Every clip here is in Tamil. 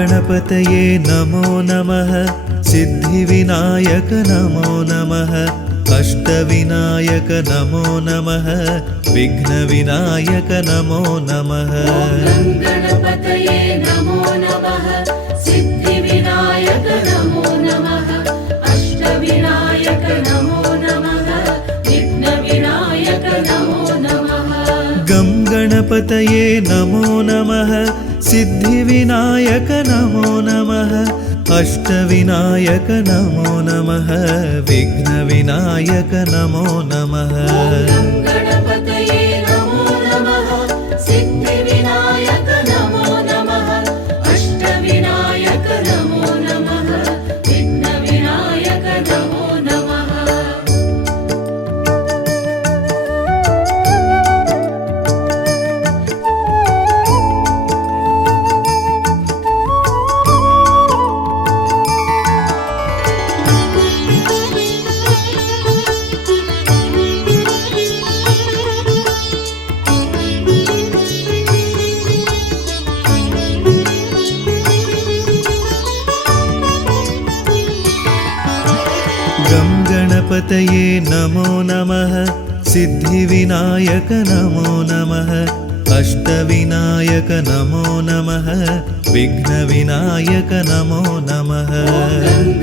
गणपतये नमो नमः। सिद्धिविनायक नमो नमः। अष्टविनायक नमो नमः। विघ्नविनायक नमो नमः। गणपतये नमो नमः। सिद्धिविनायक नमो नमः। अष्टविनायक नमो नमः। विघ्नविनायक नमो नमः। गं गणपतये नमो नमः। सिद्धिविनायक नमो नमः। अष्टविनायक नमो नमः। विघ्नविनायक नमो नमः। गणपतये नमो नमः। सिद्धिविनायक नमो नमः। अष्टविनायक नमो नमः। विघ्नविनायक नमो नमः। गं गणपतये नमो नमः। सिद्धिविनायक नमो नमः। अष्टविनायक नमो नमः। विघ्नविनायक नमो नमः।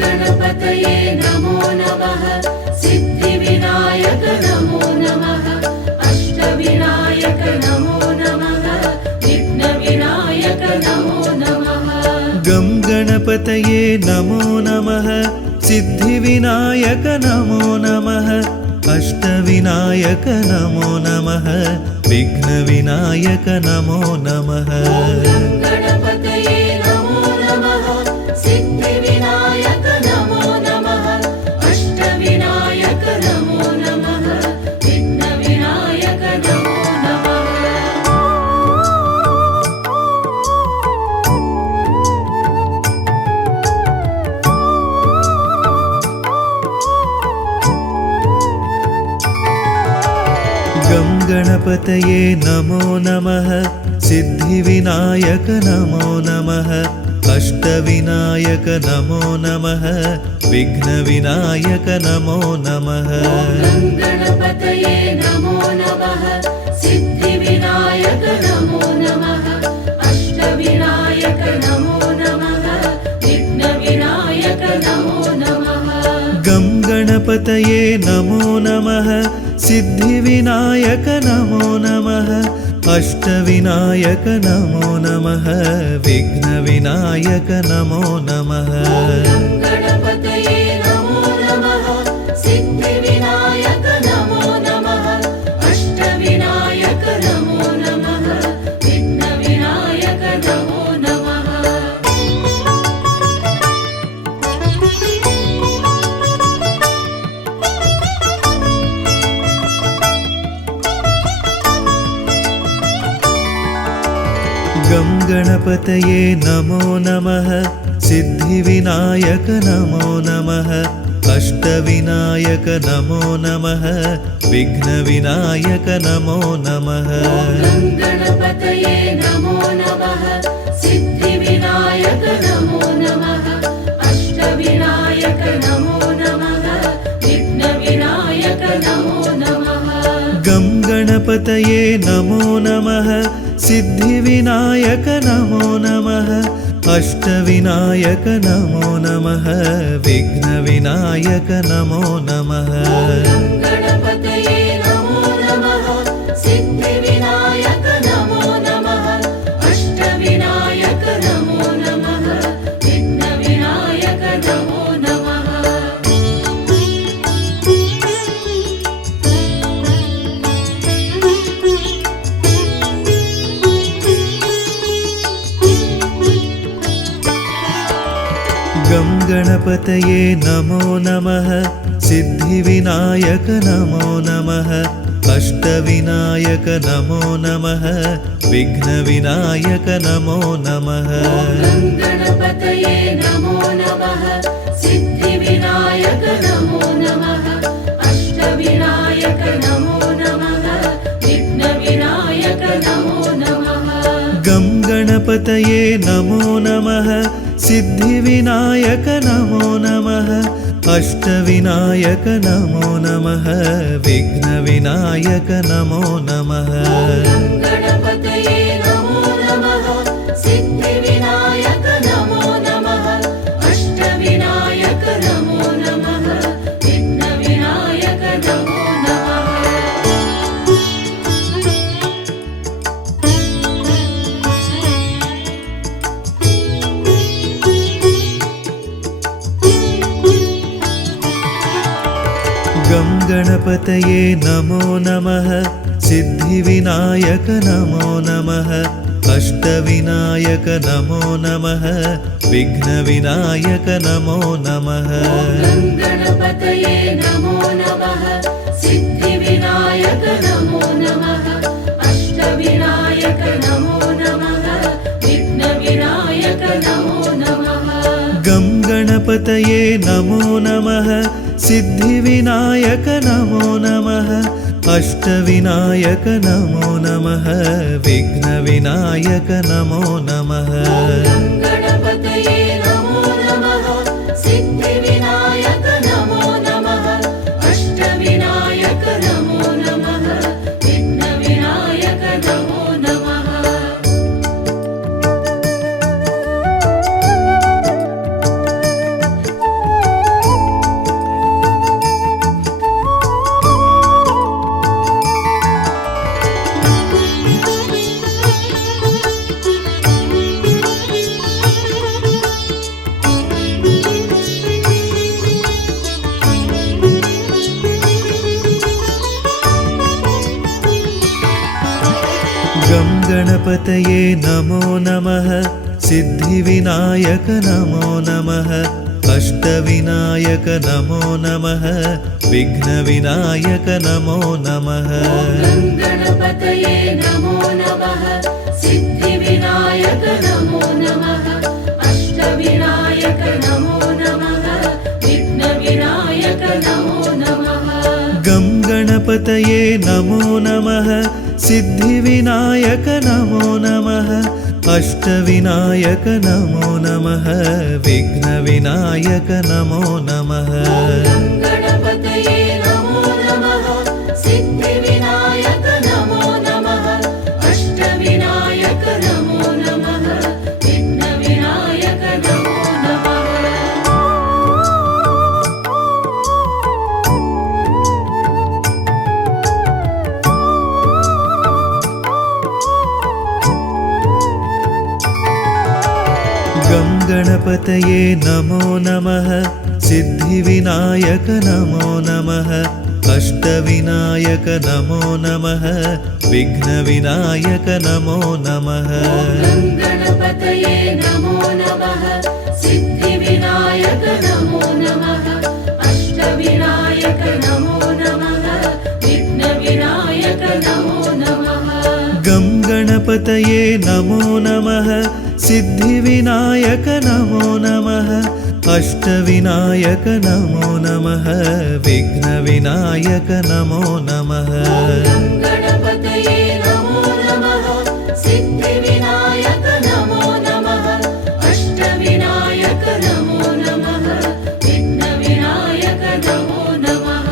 गणपतये नमो नमः। सिद्धिविनायक नमो नमः। अष्टविनायक नमो नमः। विघ्नविनायक नमो नमः। गं गणपतये नमो नमः। सिद्धिविनायक नमो नमः। अष्टविनायक नमो नमः। विघ्नविनायक नमो नमः। गणपतये नमो नमः। सिद्धिविनायक नमो नमः। अष्टविनायक नमो नमः। विघ्नविनायक नमो नमः। गं गणपतये नमो नमः। सिद्धिविनायक नमो नमः। अष्टविनायक नमो नमः। विघ्नविनायक नमो नमः। गणपतये नमो नमः। सिद्धिविनायक नमो नमः। अष्टविनायक नमो नमः। विघ्नविनायक नमो नमः। गं गणपतये नमो नमः। सिद्धिविनायक नमो नमः। अष्टविनायक नमो नमः। विघ्नविनायक नमो नमः। गणपतये नमो नमः। सिद्धिविनायक नमो नमः। अष्टविनायक नमो नमः। विघ्नविनायक नमो नमः। गं गणपतये नमो नमः। सिद्धिविनायक नमो नमः। अष्टविनायक नमो नमः। विघ्नविनायक नमो नमः। गणपतये नमो नमः। सिद्धिविनायक नमो नमः। अष्टविनायक नमो नमः। विघ्नविनायक नमो नमः। गं गणपतये नमो नमः। सिद्धिविनायक नमो नमः। अष्टविनायक नमो नमः। विघ्नविनायक नमो नमः। गणपतये नमो नमः। सिद्धिविनायक नमो नमः। अष्टविनायक नमो नमः। विघ्नविनायक नमो नमः। गं गणपतये नमो नमः। सिद्धिविनायक नमो नमः। अष्टविनायक नमो नमः। विघ्नविनायक नमो नमः। गणपतये नमो नमः। सिद्धिविनायक नमो नमः। अष्टविनायक नमो नमः। विघ्नविनायक नमो नमः। गं गणपतये गङ्गणपतये नमो नमः सिद्धिविनायक नमो नमः अष्टविनायक नमो नमः विघ्नविनायक नमो नमः गणपतये नमो नमः सिद्धिविनायक नमो नमः अष्टविनायक नमो नमः विघ्नविनायक नमो नमः गं गणपतये नमो नमः सिद्धिविनायक नमो नमः अष्टविनायक नमो नमः विघ्नविनायक नमो नमः गणपतये नमो नमः सिद्धिविनायक नमो नमः अष्टविनायक नमो नमः विघ्नविनायक नमो नमः गं गणपतये नमो नमः सिद्धिविनायक नमो नमः अष्टविनायक नमो नमः विघ्नविनायक नमो नमः गणपतये नमो नमः सिद्धिविनायक नमो नमः अष्टविनायक नमो नमः विघ्नविनायक नमो नमः गं गणपतये नमो नमः सिद्धिविनायक नमो नमः अष्टविनायक नमो नमः विघ्नविनायक नमो नमः गणपतये नमो नमः सिद्धिविनायक नमो नमः अष्टविनायक नमो नमः विघ्नविनायक नमो नमः गं गणपतये नमो नमः सिद्धिविनायक नमो नमः अष्टविनायक नमो नमः विघ्नविनायक नमो नमः गणपतये नमो नमः सिद्धिविनायक नमो नमः अष्टविनायक नमो नमः विघ्नविनायक नमो नमः गं गणपतये नमो नमः सिद्धिविनायक नमो नमः अष्टविनायक नमो नमः विघ्नविनायक नमो नमः गणपतये नमो नमः सिद्धिविनायक नमो नमः अष्टविनायक नमो नमः विघ्नविनायक नमो नमः गं गणपतये नमो नमः सिद्धिविनायक नमो नमः अष्टविनायक नमो नमः विघ्नविनायक नमो नमः गणपतये नमो नमः सिद्धिविनायक नमो नमः अष्टविनायक नमो नमः विघ्नविनायक नमो नमः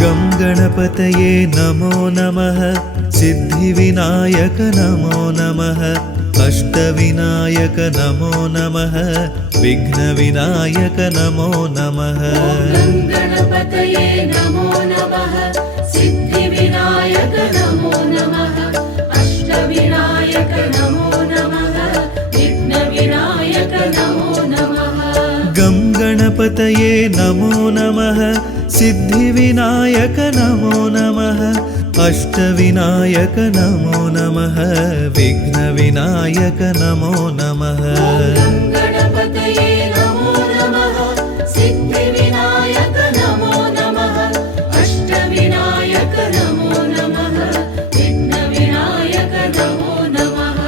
गं गणपतये नमो नमः सिद्धिविनायक नमो नमः अष्टविनायक नमो नमः विघ्नविनायक नमो नमः गणपतये नमो नमः सिद्धिविनायक नमो नमः अष्टविनायक नमो नमः विघ्नविनायक नमो नमः गं गणपतये नमो नमः सिद्धिविनायक नमो नमः अष्टविनायक नमो नमः विघ्नविनायक नमो नमः गणपतये नमो नमः सिद्धिविनायक नमो नमः अष्टविनायक नमो नमः विघ्नविनायक नमो नमः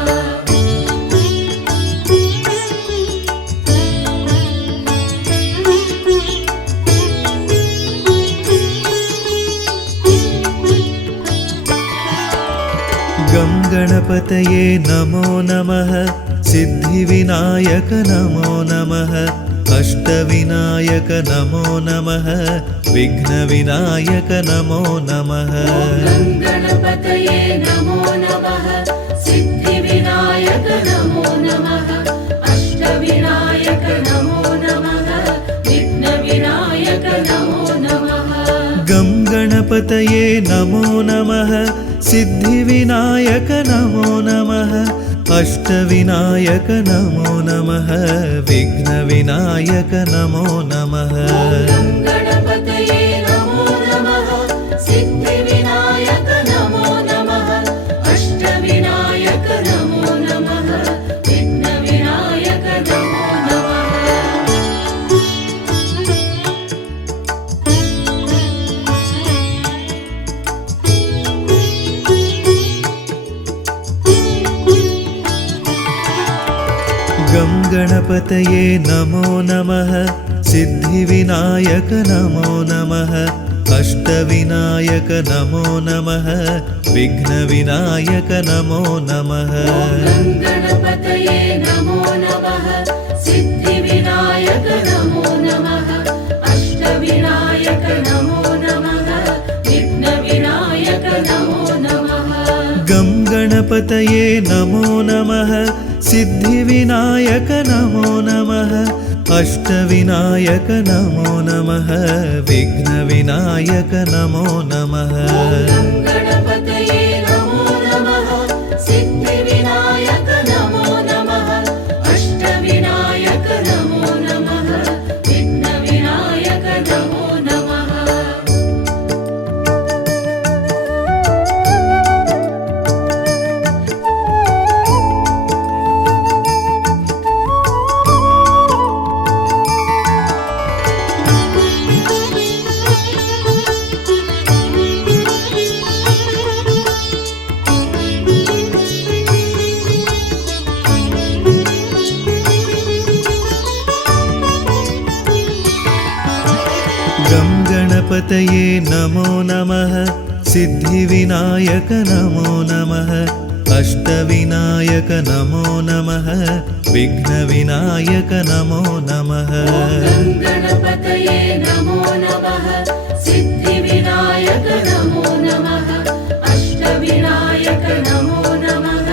गणपतये नमो नमः सिद्धिविनायक नमो नमः अष्टविनायक नमो नमः विघ्नविनायक नमो नमः गं गणपतये नमो नमः सिद्धिविनायक नमो नमः अष्टविनायक नमो नमः विघ्नविनायक नमो नमः गं गणपतये नमो नमः सिद्धिविनायक नमो नमः अष्टविनायक नमो नमः विघ्नविनायक नमो नमः गं गणपतये नमो नमः सिद्धिविनायक नमो नमः अष्टविनायक नमो नमः विघ्नविनायक नमो नमः गं गणपतये नमो नमः सिद्धिविनायक नमो नमः अष्टविनायक नमो नमः विघ्नविनायक नमो नमः गं गणपतये नमो नमः सिद्धिविनायक नमो नमः अष्टविनायक नमो नमः विघ्नविनायक नमो नमः गं गणपतये नमो नमः सिद्धिविनायक नमो नमः अष्टविनायक नमो नमः विघ्नविनायक नमो नमः गं गणपतये नमो नमः सिद्धिविनायक नमो नमः अष्टविनायक नमो नमः विघ्नविनायक नमो नमः गं गणपतये नमो नमः सिद्धिविनायक नमो नमः अष्टविनायक नमो नमः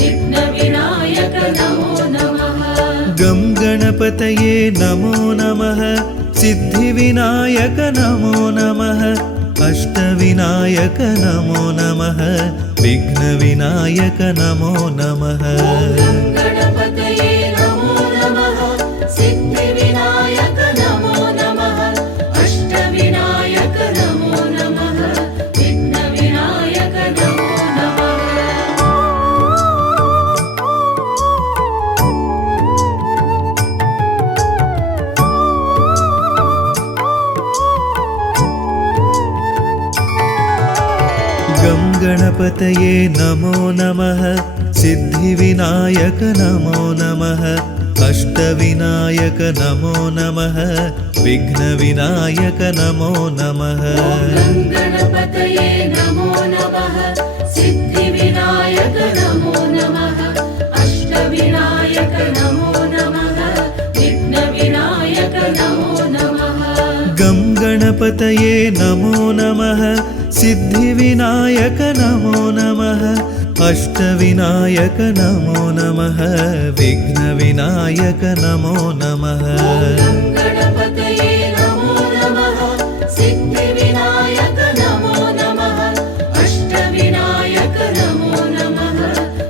विघ्नविनायक नमो नमः गं गणपतये नमो नमः सिद्धिविनायक नमो नमः अष्टविनायक नमो नमः विघ्नविनायक नमो नमः गं गणपतये नमो नमः सिद्धिविनायक नमो नमः अष्टविनायक नमो नमः विघ्नविनायक नमो नमः गं गणपतये नमो नमः सिद्धिविनायक नमो नमः अष्टविनायक नमो नमः विघ्नविनायक नमो नमः गं गणपतये नमो नमः सिद्धिविनायक नमो नमः अष्टविनायक नमो नमः विघ्नविनायक नमो नमः गं गणपतये नमो नमः सिद्धिविनायक नमो नमः अष्टविनायक नमो नमः विघ्नविनायक नमो नमः गं गणपतये नमो नमः सिद्धिविनायक नमो नमः अष्टविनायक नमो नमः विघ्नविनायक नमो नमः गं गणपतये नमो नमः सिद्धिविनायक नमो नमः अष्टविनायक नमो नमः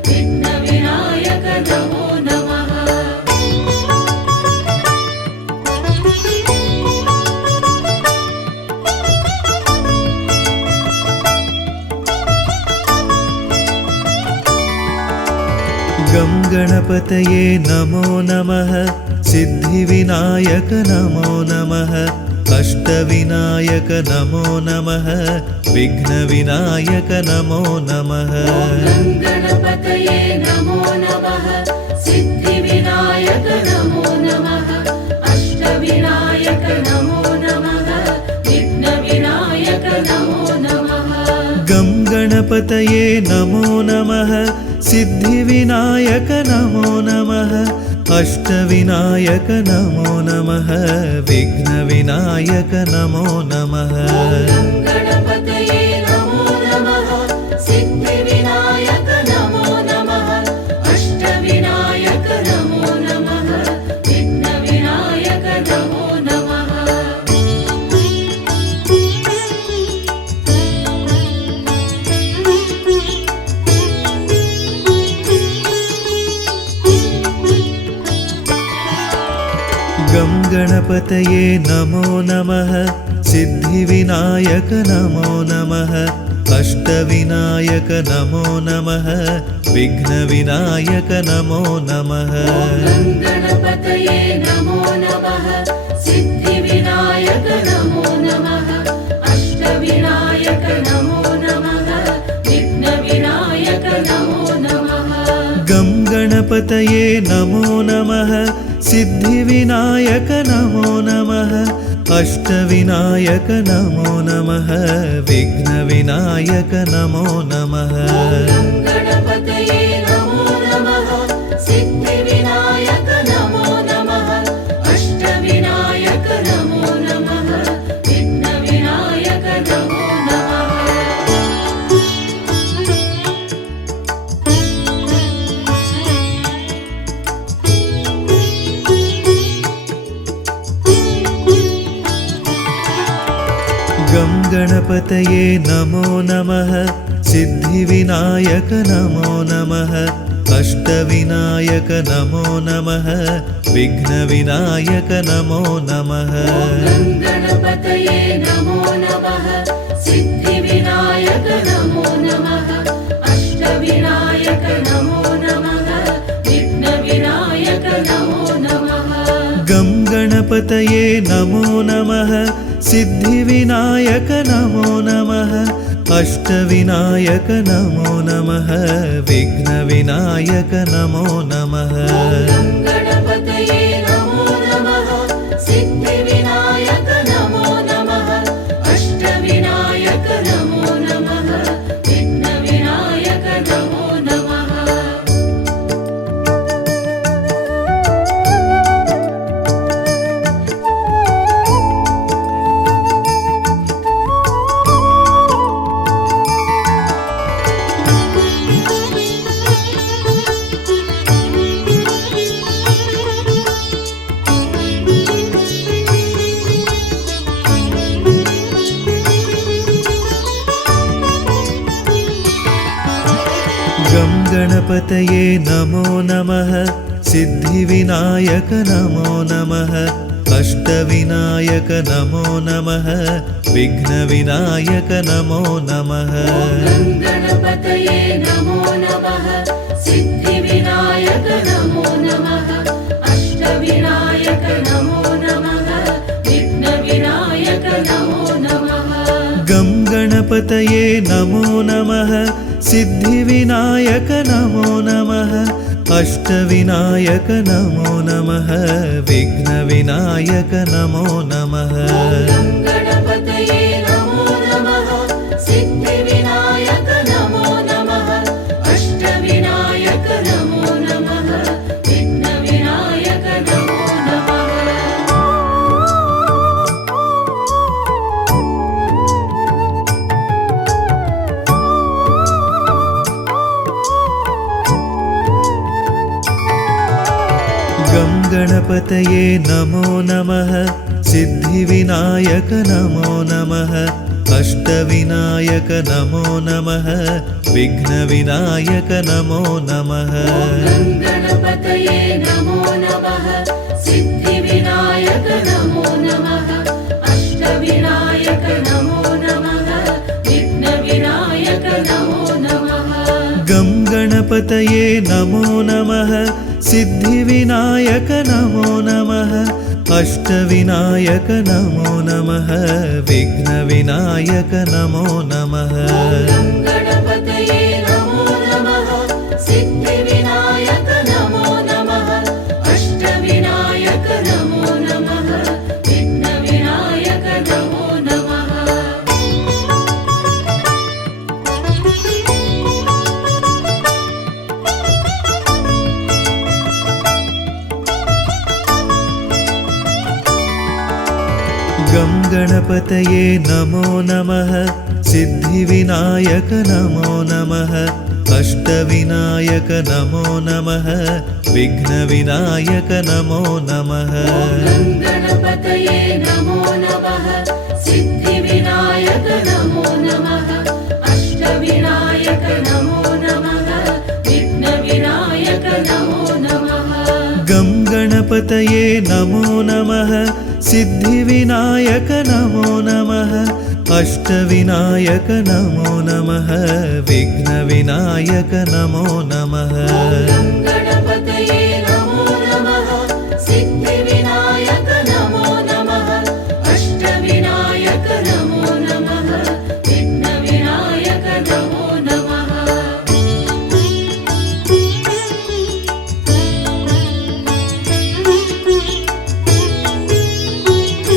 विघ्नविनायक नमो नमः गं गणपतये नमो नमः सिद्धिविनायक नमो नमः अष्टविनायक नमो नमः विघ्नविनायक नमो नमः गं गणपतये नमो नमः सिद्धिविनायक नमो नमः अष्टविनायक नमो नमः विघ्नविनायक नमो नमः गं गणपतये नमो नमः सिद्धिविनायक नमो नमः अष्टविनायक नमो नमः विघ्नविनायक नमो नमः गणपतये नमो नमः सिद्धिविनायक नमो नमः अष्टविनायक नमो नमः विघ्नविनायक नमो नमः गं गणपतये नमो नमः सिद्धिविनायक नमो नमः अष्टविनायक नमो नमः विघ्नविनायक नमो नमः गणपतये नमो नमः सिद्धिविनायक नमो नमः अष्टविनायक नमो नमः विघ्नविनायक नमो नमः गं गणपतये नमो नमः सिद्धिविनायक नमो नमः अष्टविनायक नमो नमः विघ्नविनायक नमो नमः गणपतये नमो नमः सिद्धिविनायक नमो नमः अष्टविनायक नमो नमः विघ्नविनायक नमो नमः गं गणपतये नमो नमः सिद्धिविनायक नमो नमः अष्टविनायक नमो नमः विघ्नविनायक नमो नमः गणपतये नमो नमः सिद्धिविनायक नमो नमः अष्टविनायक नमो नमः विघ्नविनायक नमो नमः गं गणपतये नमो नमः सिद्धिविनायक नमो नमः अष्टविनायक नमो नमः विघ्नविनायक नमो नमः गणपतये नमो नमः सिद्धिविनायक नमो नमः अष्टविनायक नमो नमः विघ्नविनायक नमो नमः गं गणपतये नमो नमः सिद्धिविनायक नमो नमः अष्टविनायक नमो नमः विघ्नविनायक नमो नमः गणपतये नमो नमः सिद्धिविनायक नमो नमः अष्टविनायक नमो नमः विघ्नविनायक नमो नमः गं गणपतये नमो नमः सिद्धिविनायक नमो नमः अष्टविनायक नमो नमः विघ्नविनायक नमो नमः गणपतये नमो नमः सिद्धिविनायक नमो नमः अष्टविनायक नमो नमः विघ्नविनायक नमो नमः गं गणपतये नमो नमः सिद्धिविनायक नमो नमः अष्टविनायक नमो नमः विघ्नविनायक नमो नमः गणपतये नमो नमः सिद्धिविनायक नमो नमः अष्टविनायक नमो नमः विघ्नविनायक नमो नमः गं गणपतये नमो नमः सिद्धिविनायक नमो नमः अष्टविनायक नमो नमः विघ्नविनायक नमो नमः गणपतये नमो नमः सिद्धिविनायक नमो नमः अष्टविनायक नमो नमः विघ्नविनायक नमो नमः गणपतये नमो नमः सिद्धिविनायक नमो नमः अष्टविनायक नमो नमः विघ्नविनायक नमो नमः गणपतये नमो नमः सिद्धिविनायक नमो नमः अष्टविनायक नमो नमः विघ्नविनायक नमो नमः गणपतये नमो नमः सिद्धिविनायक नमो नमः अष्टविनायक नमो नमः विघ्नविनायक नमो नमः गणपतये नमो नमः सिद्धिविनायक नमो नमः अष्टविनायक नमो नमः विघ्नविनायक नमो नमः गं गणपतये नमो नमः सिद्धिविनायक नमो नमः अष्टविनायक नमो नमः विघ्नविनायक नमो नमः गं गणपतये नमो नमः सिद्धिविनायक नमो नमः अष्टविनायक नमो नमः विघ्नविनायक नमो नमः गं गणपतये नमो नमः सिद्धिविनायक नमो नमः अष्टविनायक नमो नमः विघ्नविनायक नमो नमः गं गणपतये नमो नमः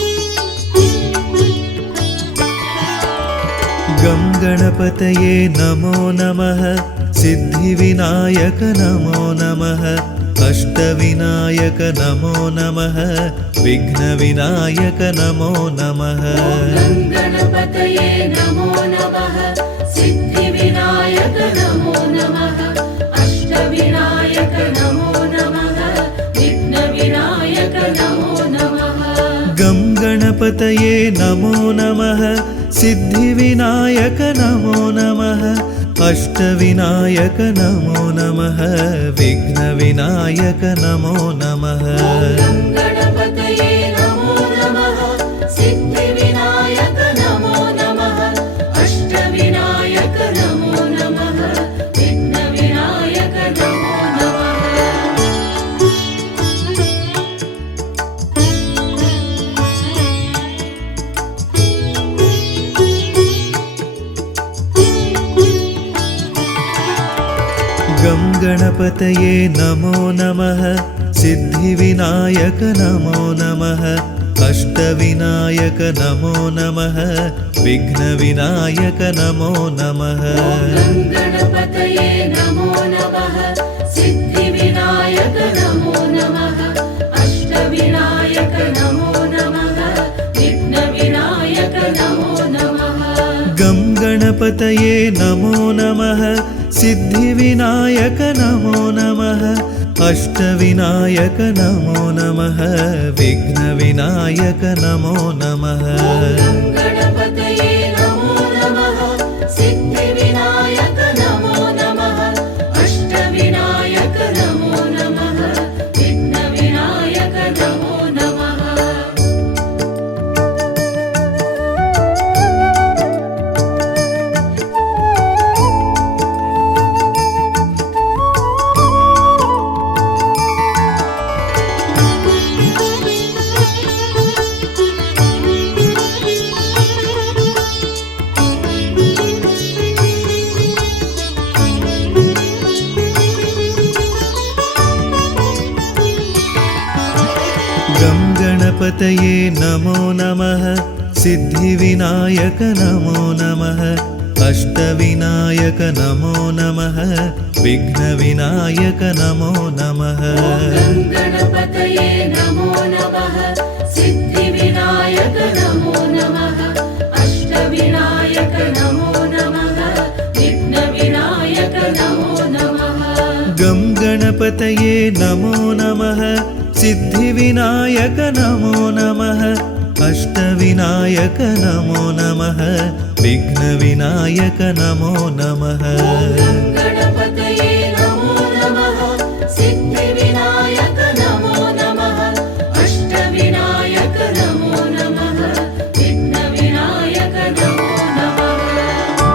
सिद्धिविनायक नमो नमः अष्टविनायक नमो नमः विघ्नविनायक नमो नमः गं गणपतये नमो नमः सिद्धिविनायक नमो नमः अष्टविनायक नमो नमः विघ्नविनायक नमो नमः गं गणपतये नमो नमः सिद्धिविनायक नमो नमः अष्टविनायक नमो नमः विघ्नविनायक नमो नमः गं गणपतये नमो नमः सिद्धिविनायक नमो नमः अष्टविनायक नमो नमः विघ्नविनायक नमो नमः गं गणपतये नमो नमः सिद्धिविनायक नमो नमः अष्टविनायक नमो नमः विघ्नविनायक नमो नमः गं गणपतये नमो नमः सिद्धिविनायक नमो नमः अष्टविनायक नमो नमः विघ्नविनायक नमो नमः गं गणपतये नमो नमः सिद्धिविनायक नमो नमः अष्टविनायक नमो नमः विघ्नविनायक नमो नमः गं गणपतये नमो नमः सिद्धिविनायक नमो नमः अष्टविनायक नमो नमः विघ्नविनायक नमो नमः गं गणपतये नमो नमः सिद्धिविनायक नमो नमः अष्टविनायक नमो नमः विघ्नविनायक नमो नमः गं गणपतये नमो नमः सिद्धिविनायक नमो नमः अष्टविनायक नमो नमः विघ्नविनायक नमो नमः गं गणपतये नमो नमः सिद्धिविनायक नमो नमः अष्टविनायक नमो नमः विघ्नविनायक नमो नमः गं गणपतये नमो नमः सिद्धिविनायक नमो नमः अष्टविनायक नमो नमः विघ्नविनायक नमो नमः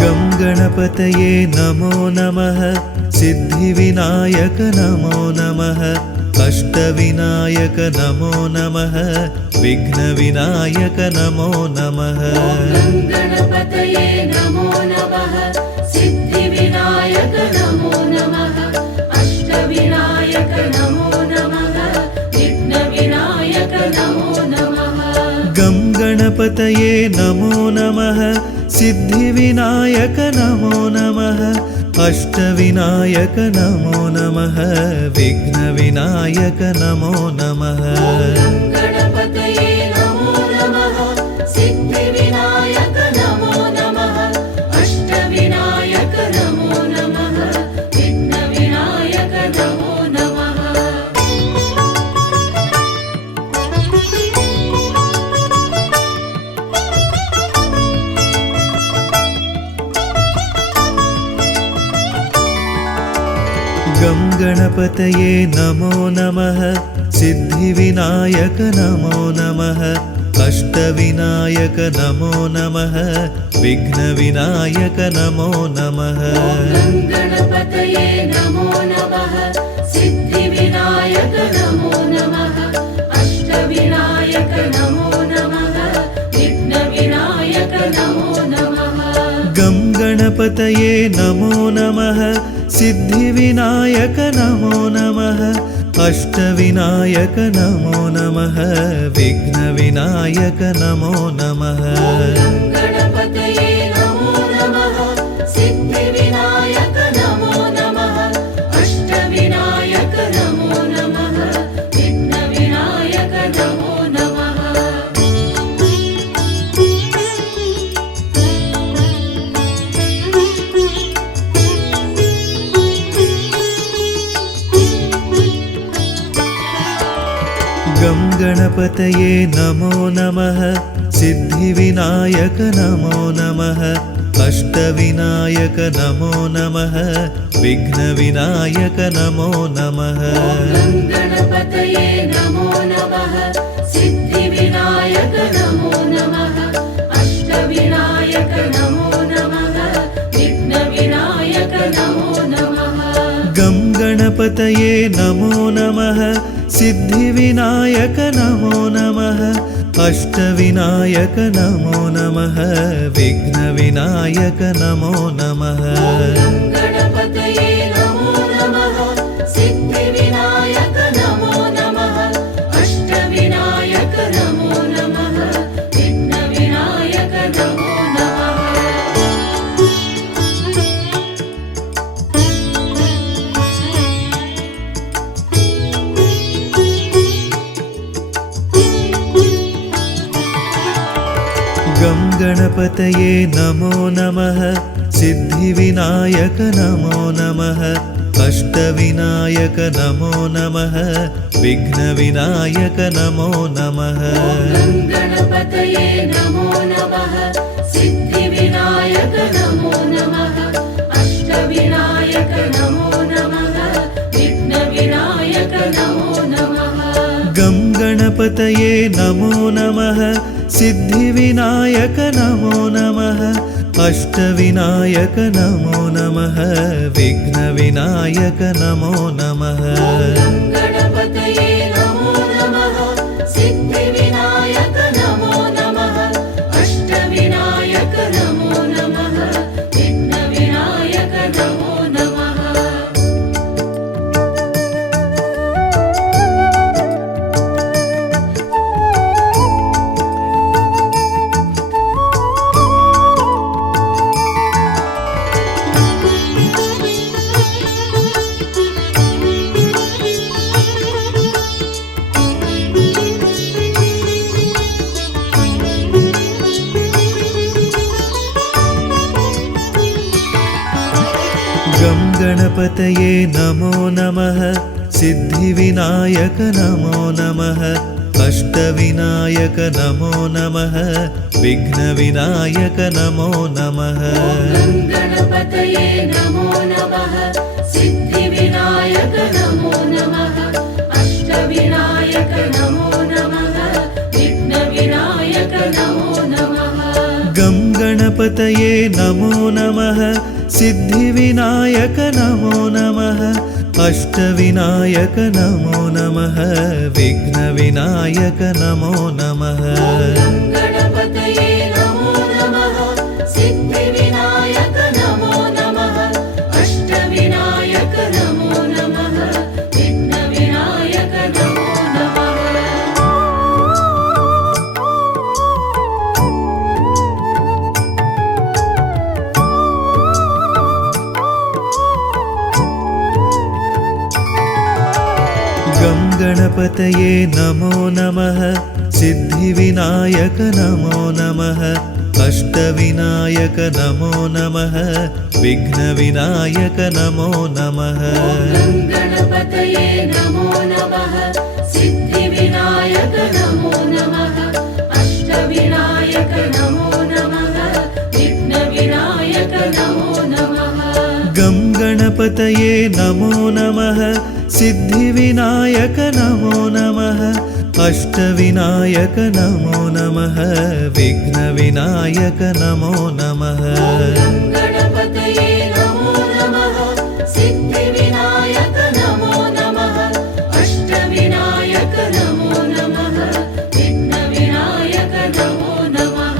गं गणपतये नमो नमः सिद्धिविनायक नमो नमः अष्टविनायक नमो नमः विघ्नविनायक नमो नमः गं गणपतये नमो नमः सिद्धिविनायक नमो नमः अष्टविनायक नमो नमः विघ्नविनायक नमो नमः गं गणपतये गङ्गणपतये नमो नमः सिद्धिविनायक नमो नमः अष्टविनायक नमो नमः विघ्नविनायक नमो नमः गणपतये नमो नमः सिद्धिविनायक नमो नमः अष्टविनायक नमो नमः विघ्नविनायक नमो नमः गं गणपतये नमो नमः सिद्धिविनायक नमो नमः अष्टविनायक नमो नमः विघ्नविनायक नमो नमः गणपतये नमो नमः सिद्धिविनायक नमो नमः अष्टविनायक नमो नमः विघ्नविनायक नमो नमः गं गणपतये नमो नमः सिद्धिविनायक नमो नमः अष्टविनायक नमो नमः विघ्नविनायक नमो नमः गणपतये नमो नमः सिद्धिविनायक नमो नमः अष्टविनायक नमो नमः विघ्नविनायक नमो नमः गं गणपतये नमो नमः सिद्धिविनायक नमो नमः अष्टविनायक नमो नमः विघ्नविनायक नमो नमः गणपतये नमो नमः सिद्धिविनायक नमो नमः अष्टविनायक नमो नमः विघ्नविनायक नमो नमः गं गणपतये नमो नमः सिद्धिविनायक नमो नमः अष्टविनायक नमो नमः विघ्नविनायक नमो नमः गणपतये नमो नमः सिद्धिविनायक नमो नमः अष्टविनायक नमो नमः विघ्नविनायक नमो नमः गं गणपतये नमो नमः सिद्धिविनायक नमो नमः अष्टविनायक नमो नमः विघ्नविनायक नमो नमः गणपतये नमो नमः सिद्धिविनायक नमो नमः अष्टविनायक नमो नमः विघ्नविनायक नमो नमः गं गणपतये नमो नमः सिद्धिविनायक नमो नमः अष्टविनायक नमो नमः विघ्नविनायक नमो नमः गणपतये नमो नमः सिद्धिविनायक नमो नमः अष्टविनायक नमो नमः विघ्नविनायक नमो नमः गं गणपतये नमो नमः सिद्धिविनायक नमो नमः अष्टविनायक नमो नमः विघ्नविनायक नमो नमः गणपतये नमो नमः सिद्धिविनायक नमो नमः अष्टविनायक नमो नमः विघ्नविनायक नमो नमः गं गणपतये नमो नमः सिद्धिविनायक नमो नमः अष्टविनायक नमो नमः विघ्नविनायक नमो नमः गणपतये नमो नमः सिद्धिविनायक नमो नमः अष्टविनायक नमो नमः विघ्नविनायक नमो नमः गणपतये नमो नमः सिद्धिविनायक नमो नमः अष्टविनायक नमो नमः विघ्नविनायक नमो नमः गणपतये नमो नमः सिद्धिविनायक नमो नमः अष्टविनायक नमो नमः विघ्नविनायक नमो नमः गं गणपतये नमो नमः सिद्धिविनायक नमो नमः अष्टविनायक नमो नमः विघ्नविनायक नमो नमः गणपतये नमो नमः सिद्धिविनायक नमो नमः अष्टविनायक नमो नमः विघ्नविनायक नमो नमः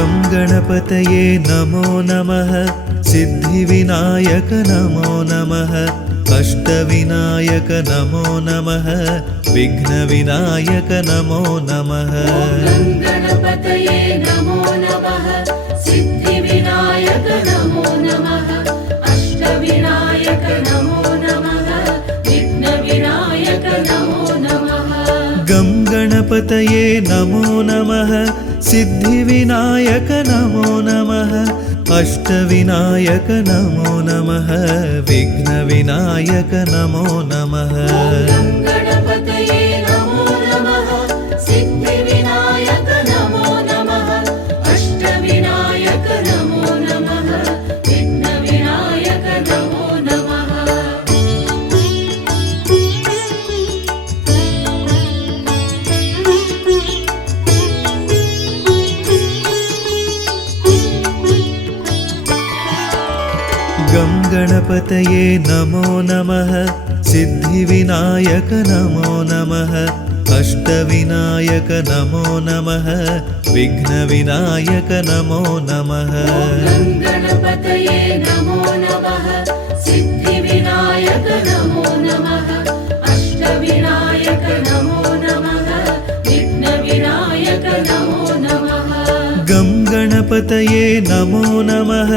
गं गणपतये नमो नमः सिद्धिविनायक नमो नमः अष्टविनायक नमो नमः विघ्नविनायक नमो नमः गणपतये नमो नमः सिद्धिविनायक नमो नमः अष्टविनायक नमो नमः विघ्नविनायक नमो नमः गं गणपतये नमो नमः सिद्धिविनायक नमो नमः अष्टविनायक नमो नमः विघ्नविनायक नमो नमः गणपतये नमो नमः सिद्धिविनायक नमो नमः अष्टविनायक नमो नमः विघ्नविनायक नमो नमः गं गणपतये नमो नमः सिद्धिविनायक नमो नमः अष्टविनायक नमो नमः विघ्नविनायक नमो नमः गणपतये नमो नमः सिद्धिविनायक नमो नमः अष्टविनायक नमो नमः विघ्नविनायक नमो नमः गं गणपतये नमो नमः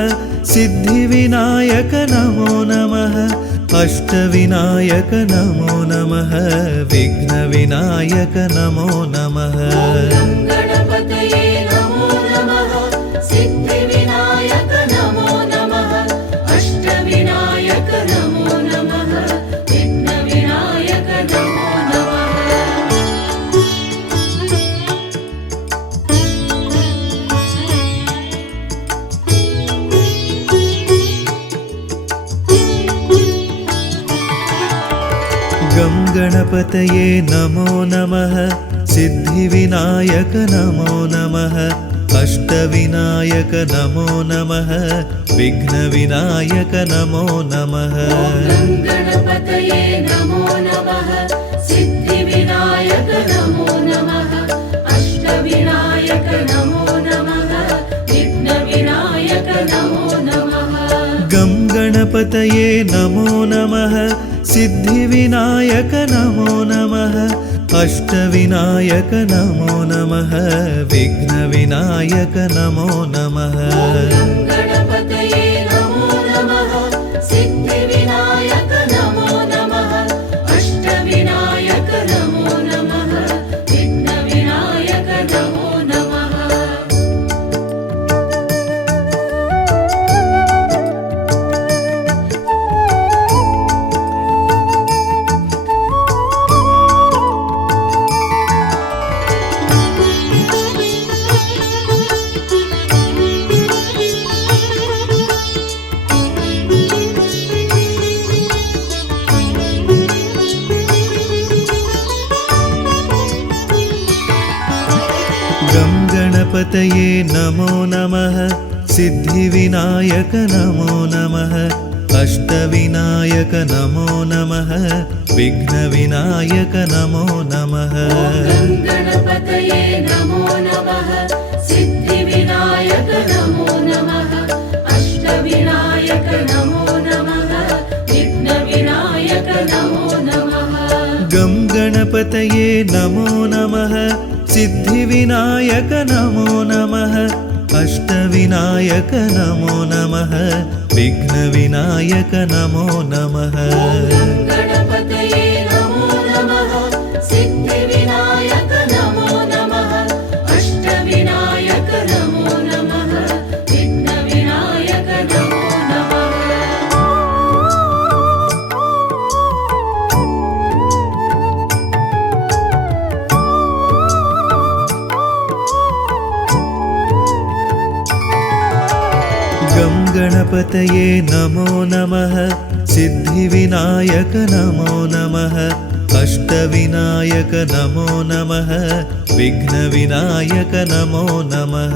सिद्धिविनायक नमो नमः अष्टविनायक नमो नमः विघ्नविनायक नमो नमः गणपतये नमो नमः सिद्धिविनायक नमो नमः अष्टविनायक नमो नमः विघ्नविनायक नमो नमः गं गणपतये नमो नमः सिद्धिविनायक नमो नमः अष्टविनायक नमो नमः विघ्नविनायक नमो नमः गणपतये नमो नमः सिद्धिविनायक नमो नमः अष्टविनायक नमो नमः विघ्नविनायक नमो नमः गं गणपतये नमो नमः सिद्धिविनायक नमो नमः अष्टविनायक नमो नमः विघ्नविनायक नमो नमः गणपतये नमो नमः सिद्धिविनायक नमो नमः अष्टविनायक नमो नमः विघ्नविनायक नमो नमः गं गणपतये नमो नमः सिद्धिविनायक नमो नमः अष्टविनायक नमो नमः विघ्नविनायक नमो नमः गणपतये नमो नमः सिद्धिविनायक नमो नमः अष्टविनायक नमो नमः विघ्नविनायक नमो नमः गं गणपतये नमो नमः सिद्धिविनायक नमो नमः अष्टविनायक नमो नमः विघ्नविनायक नमो नमः गणपतये नमो नमः सिद्धिविनायक नमो नमः अष्टविनायक नमो नमः विघ्नविनायक नमो नमः गं गणपतये नमो नमः सिद्धिविनायक नमो नमः अष्टविनायक नमो नमः विघ्नविनायक नमो नमः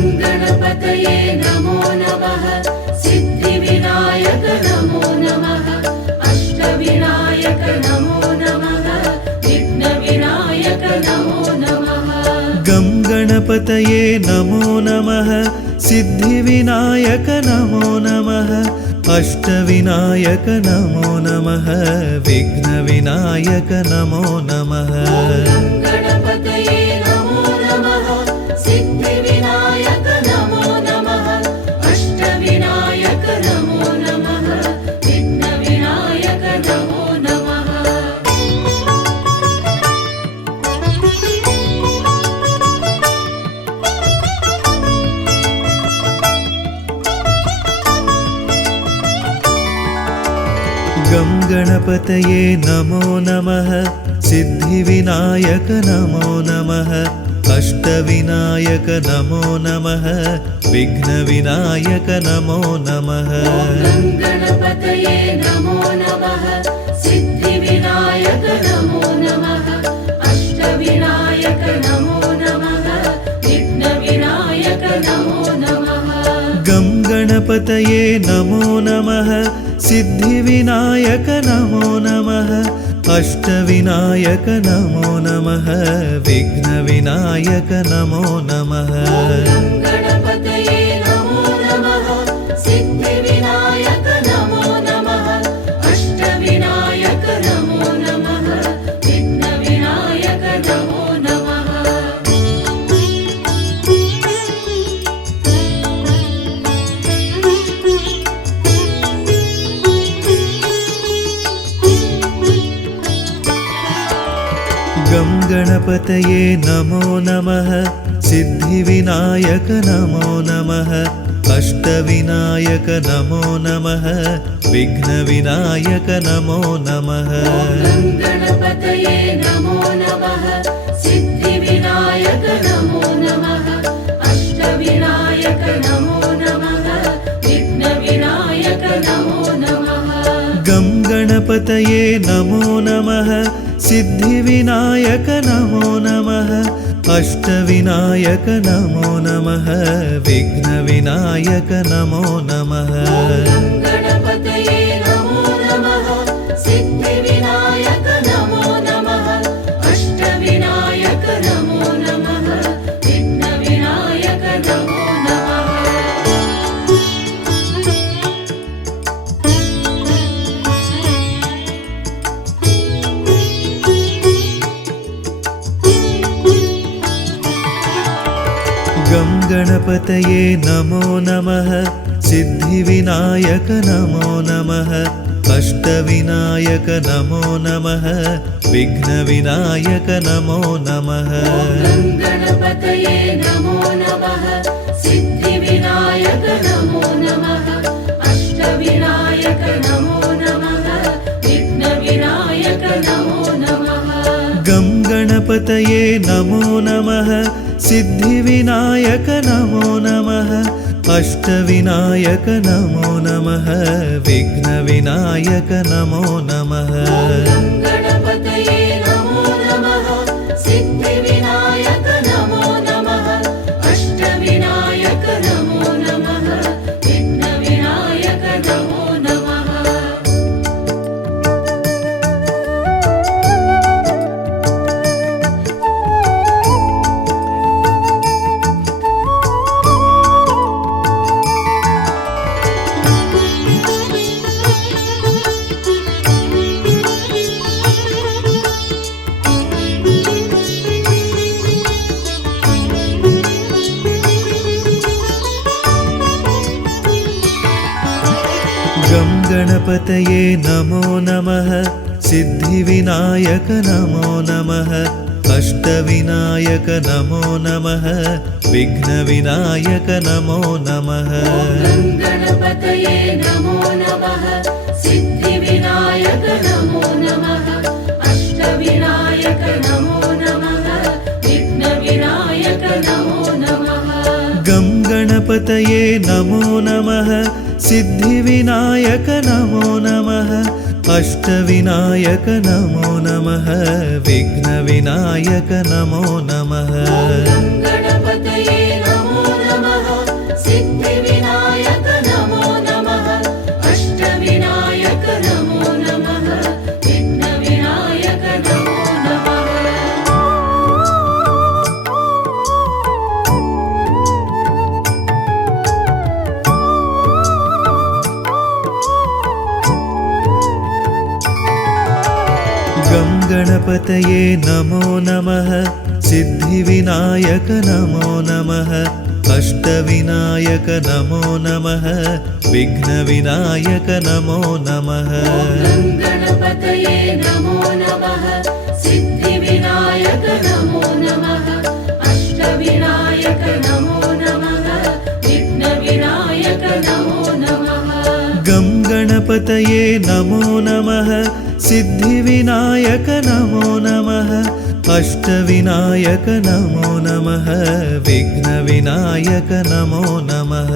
गणपतये नमो नमः सिद्धिविनायक नमो नमः अष्टविनायक नमो नमः विघ्नविनायक नमो नमः गं गणपतये नमो नमः सिद्धिविनायक नमो नमः अष्टविनायक नमो नमः विघ्नविनायक नमो नमः गणपतये नमो नमः सिद्धिविनायक नमो नमः अष्टविनायक नमो नमः विघ्नविनायक नमो नमः गं गणपतये नमो नमः सिद्धिविनायक नमो नमः अष्टविनायक नमो नमः विघ्नविनायक नमो नमः गणपतये नमो नमः सिद्धिविनायक नमो नमः अष्टविनायक नमो नमः विघ्नविनायक नमो नमः गं गणपतये नमो नमः सिद्धिविनायक नमो नमः अष्टविनायक नमो नमः विघ्नविनायक नमो नमः गणपतये नमो नमः सिद्धिविनायक नमो नमः अष्टविनायक नमो नमः विघ्नविनायक नमो नमः गं गणपतये नमो नमः सिद्धिविनायक नमो नमः अष्टविनायक नमो नमः विघ्नविनायक नमो नमः गणपतये नमो नमः सिद्धिविनायक नमो नमः अष्टविनायक नमो नमः विघ्नविनायक नमो नमः गं गणपतये नमो नमः सिद्धिविनायक नमो नमः अष्टविनायक नमो नमः विघ्नविनायक नमो नमः गणपतये नमो नमः सिद्धिविनायक नमो नमः अष्टविनायक नमो नमः विघ्नविनायक नमो नमः गं गणपतये नमो नमः सिद्धिविनायक नमो नमः अष्टविनायक नमो नमः विघ्नविनायक नमो नमः गणपतये नमो नमः सिद्धिविनायक नमो नमः अष्टविनायक नमो नमः विघ्नविनायक नमो नमः गं गणपतये नमो नमः सिद्धिविनायक नमो नमः अष्टविनायक नमो नमः विघ्नविनायक नमो नमः गणपतये नमो नमः सिद्धिविनायक नमो नमः अष्टविनायक नमो नमः विघ्नविनायक नमो नमः गं गणपतये नमो नमः सिद्धिविनायक नमो नमः अष्टविनायक नमो नमः विघ्नविनायक नमो नमः गं गणपतये नमो नमः सिद्धिविनायक नमो नमः अष्टविनायक नमो नमः विघ्नविनायक नमो नमः गं गणपतये नमो नमः सिद्धिविनायक नमो नमः अष्टविनायक नमो नमः विघ्नविनायक नमो नमः गं गणपतये नमो नमः सिद्धिविनायक नमो नमः अष्टविनायक नमो नमः विघ्नविनायक नमो नमः गं गणपतये नमो नमः सिद्धिविनायक नमो नमः अष्टविनायक नमो नमः विघ्नविनायक नमो नमः गं गणपतये नमो नमः सिद्धिविनायक नमो नमः अष्टविनायक नमो नमः विघ्नविनायक नमो नमः गं गणपतये नमो नमः सिद्धिविनायक नमो नमः अष्टविनायक नमो नमः विघ्नविनायक नमो नमः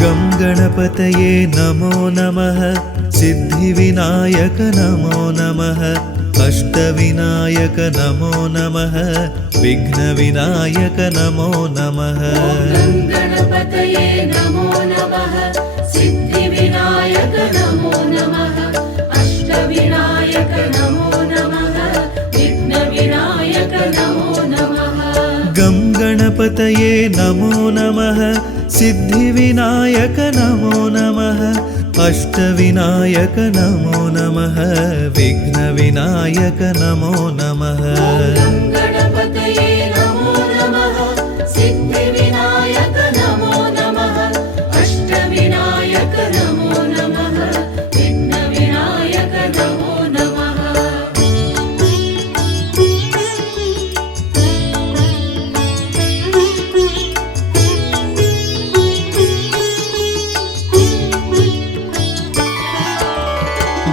गं गणपतये नमो नमः सिद्धिविनायक नमो नमः अष्टविनायक नमो नमः विघ्नविनायक नमो नमः गं गणपतये नमो नमः सिद्धिविनायक नमो नमः अष्टविनायक नमो नमः विघ्नविनायक नमो नमः गं गणपतये नमो नमः सिद्धिविनायक नमो नमः अष्टविनायक नमो नमः विघ्नविनायक नमो नमः गं गणपतये नमो नमः सिद्धिविनायक नमो नमः अष्टविनायक नमो नमः विघ्नविनायक नमो नमः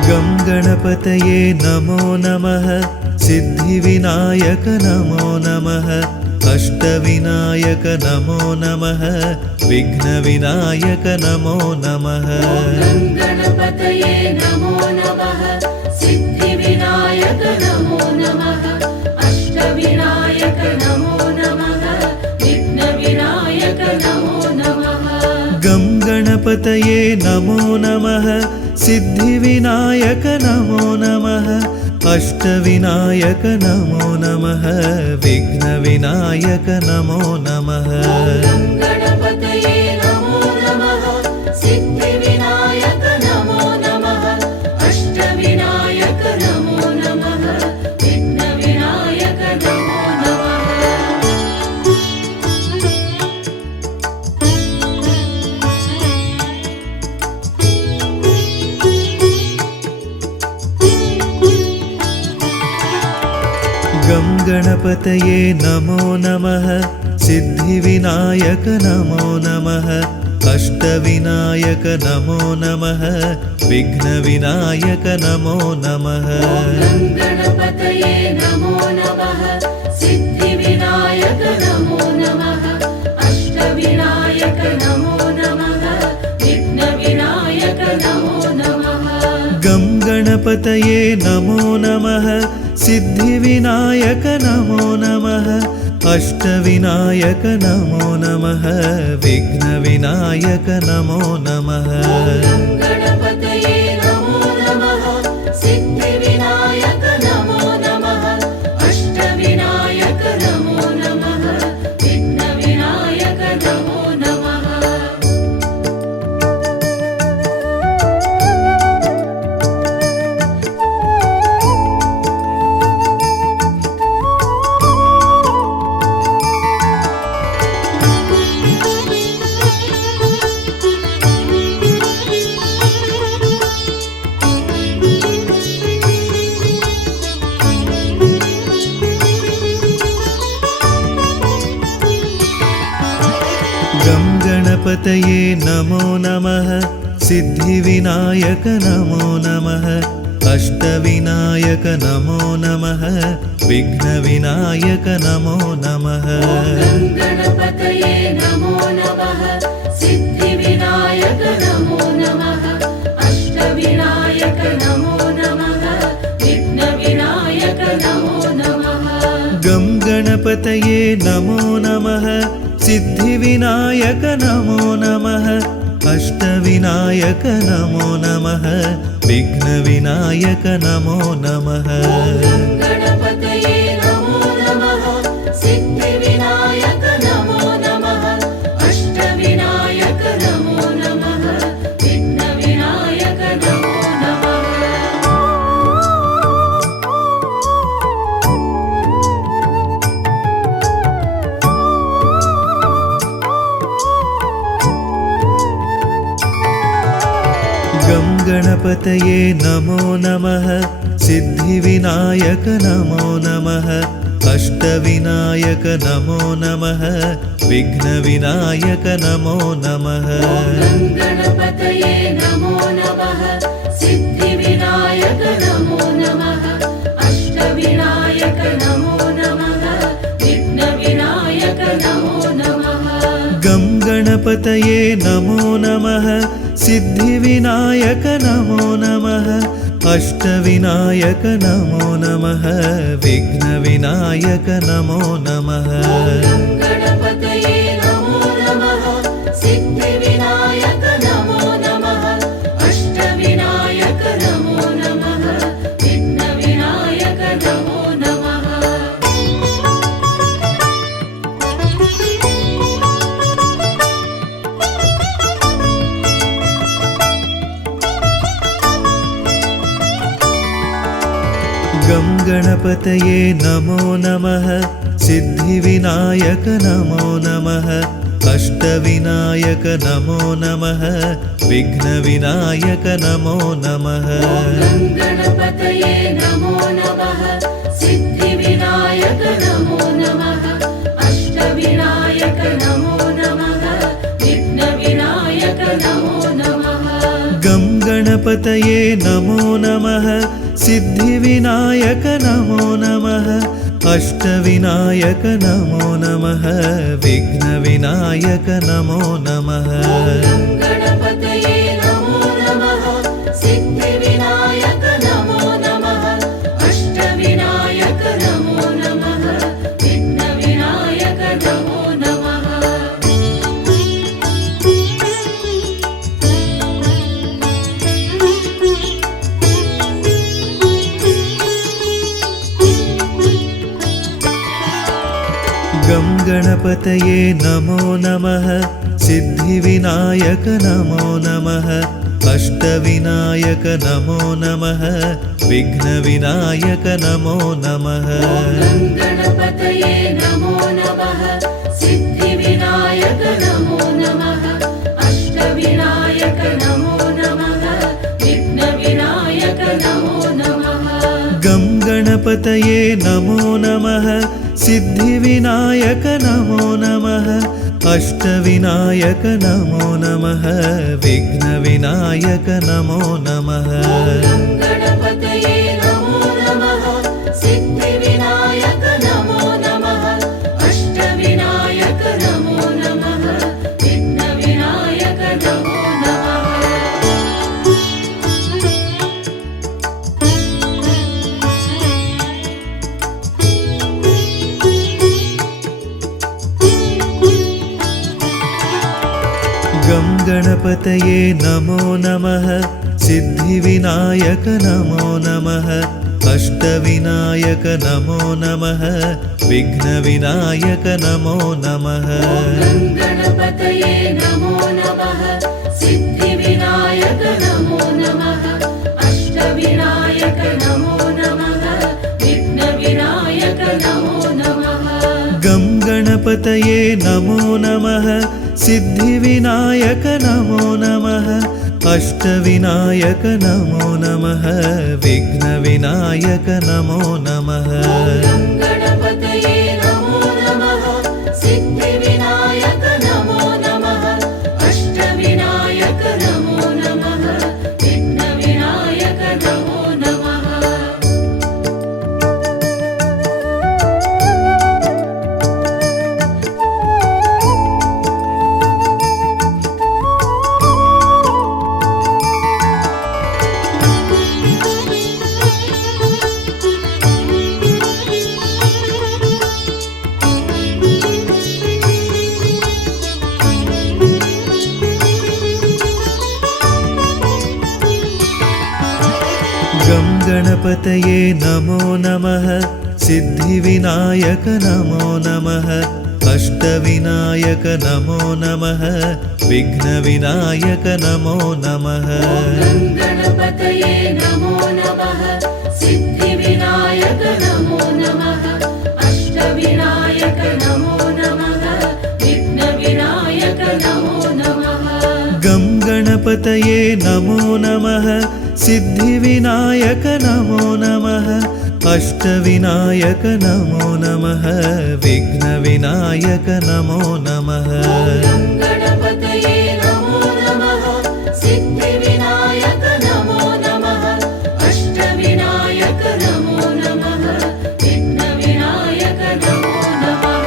गं गणपतये नमो नमः सिद्धिविनायक नमो नमः अष्टविनायक नमो नमः विघ्नविनायक नमो नमः गं गणपतये नमो नमः सिद्धिविनायक नमो नमः अष्टविनायक नमो नमः विघ्नविनायक नमो नमः गं गणपतये नमो नमः सिद्धिविनायक नमो नमः अष्टविनायक नमो नमः विघ्नविनायक नमो नमः गं गणपतये नमो नमः सिद्धिविनायक नमो नमः अष्टविनायक नमो नमः विघ्नविनायक नमो नमः गं गणपतये नमो नमः सिद्धिविनायक नमो नमः अष्टविनायक नमो नमः विघ्नविनायक नमो नमः गं गणपतये नमो नमः सिद्धिविनायक नमो नमः अष्टविनायक नमो नमः विघ्नविनायक नमो नमः गं गणपतये नमो नमः सिद्धिविनायक नमो नमः अष्टविनायक नमो नमः विघ्नविनायक नमो नमः गं गणपतये नमो नमः सिद्धिविनायक नमो नमः अष्टविनायक नमो नमः विघ्नविनायक नमो नमः गं गणपतये नमो नमः सिद्धिविनायक नमो नमः गणपतये नमो नमः सिद्धिविनायक नमो नमः अष्टविनायक नमो नमः विघ्नविनायक नमो नमः गणपतये नमो नमः सिद्धिविनायक नमो नमः अष्टविनायक नमो नमः विघ्नविनायक नमो नमः गं गणपतये नमो नमः सिद्धिविनायक नमो नमः अष्टविनायक नमो नमः विघ्नविनायक नमो नमः गणपतये नमो नमः सिद्धिविनायक नमो नमः अष्टविनायक नमो नमः विघ्नविनायक नमो नमः गं गणपतये नमो नमः सिद्धिविनायक नमो नमः अष्टविनायक नमो नमः विघ्नविनायक नमो नमः गणपतये नमो नमः सिद्धिविनायक नमो नमः अष्टविनायक नमो नमः विघ्नविनायक नमो नमः गं गणपतये नमो नमः सिद्धिविनायक नमो नमः अष्टविनायक नमो नमः विघ्नविनायक नमो नमः गणपतये नमो नमः सिद्धिविनायक नमो नमः अष्टविनायक नमो नमः विघ्नविनायक नमो नमः गं गणपतये नमो नमः सिद्धिविनायक नमो नमः अष्टविनायक नमो नमः विघ्नविनायक नमो नमः गणपतये नमो नमः सिद्धिविनायक नमो नमः अष्टविनायक नमो नमः विघ्नविनायक नमो नमः गं गणपतये नमो नमः सिद्धिविनायक नमो नमः अष्टविनायक नमो नमः विघ्नविनायक नमो नमः गणपतये नमो नमः सिद्धिविनायक नमो नमः अष्टविनायक नमो नमः विघ्नविनायक नमो नमः गं गणपतये नमो नमः सिद्धिविनायक नमो नमः अष्टविनायक नमो नमः विघ्नविनायक नमो नमः गणपतये नमो नमः सिद्धिविनायक नमो नमः अष्टविनायक नमो नमः विघ्नविनायक नमो नमः गं गणपतये नमो नमः सिद्धिविनायक नमो नमः अष्टविनायक नमो नमः विघ्नविनायक नमो नमः गणपतये नमो नमः सिद्धिविनायक नमो नमः अष्टविनायक नमो नमः विघ्नविनायक नमो नमः गं गणपतये नमो नमः सिद्धिविनायक नमो नमः अष्टविनायक नमो नमः विघ्नविनायक नमो नमः गणपतये नमो नमः सिद्धिविनायक नमो नमः अष्टविनायक नमो नमः विघ्नविनायक नमो नमः गं गणपतये नमो नमः सिद्धिविनायक नमो नमः अष्टविनायक नमो नमः विघ्नविनायक नमो नमः गणपतये नमो नमः सिद्धिविनायक नमो नमः गणपतये नमो नमः सिद्धिविनायक नमो नमः अष्टविनायक नमो नमः विघ्नविनायक नमो नमः गणपतये नमो नमः सिद्धिविनायक नमो नमः अष्टविनायक नमो नमः विघ्नविनायक नमो नमः गं गणपतये नमो नमः सिद्धिविनायक नमो नमः अष्टविनायक नमो नमः विघ्नविनायक नमो नमः गणपतये नमो नमः सिद्धिविनायक नमो नमः अष्टविनायक नमो नमः विघ्नविनायक नमो नमः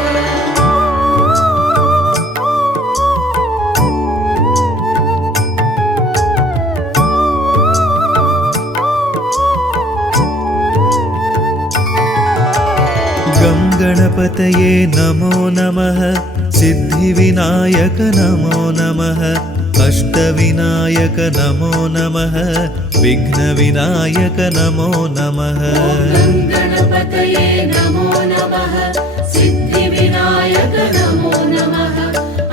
गं गणपतये नमो नमः सिद्धिविनायक नमो नमः अष्टविनायक नमो नमः विघ्नविनायक नमो नमः गणपतये नमो नमः सिद्धिविनायक नमो नमः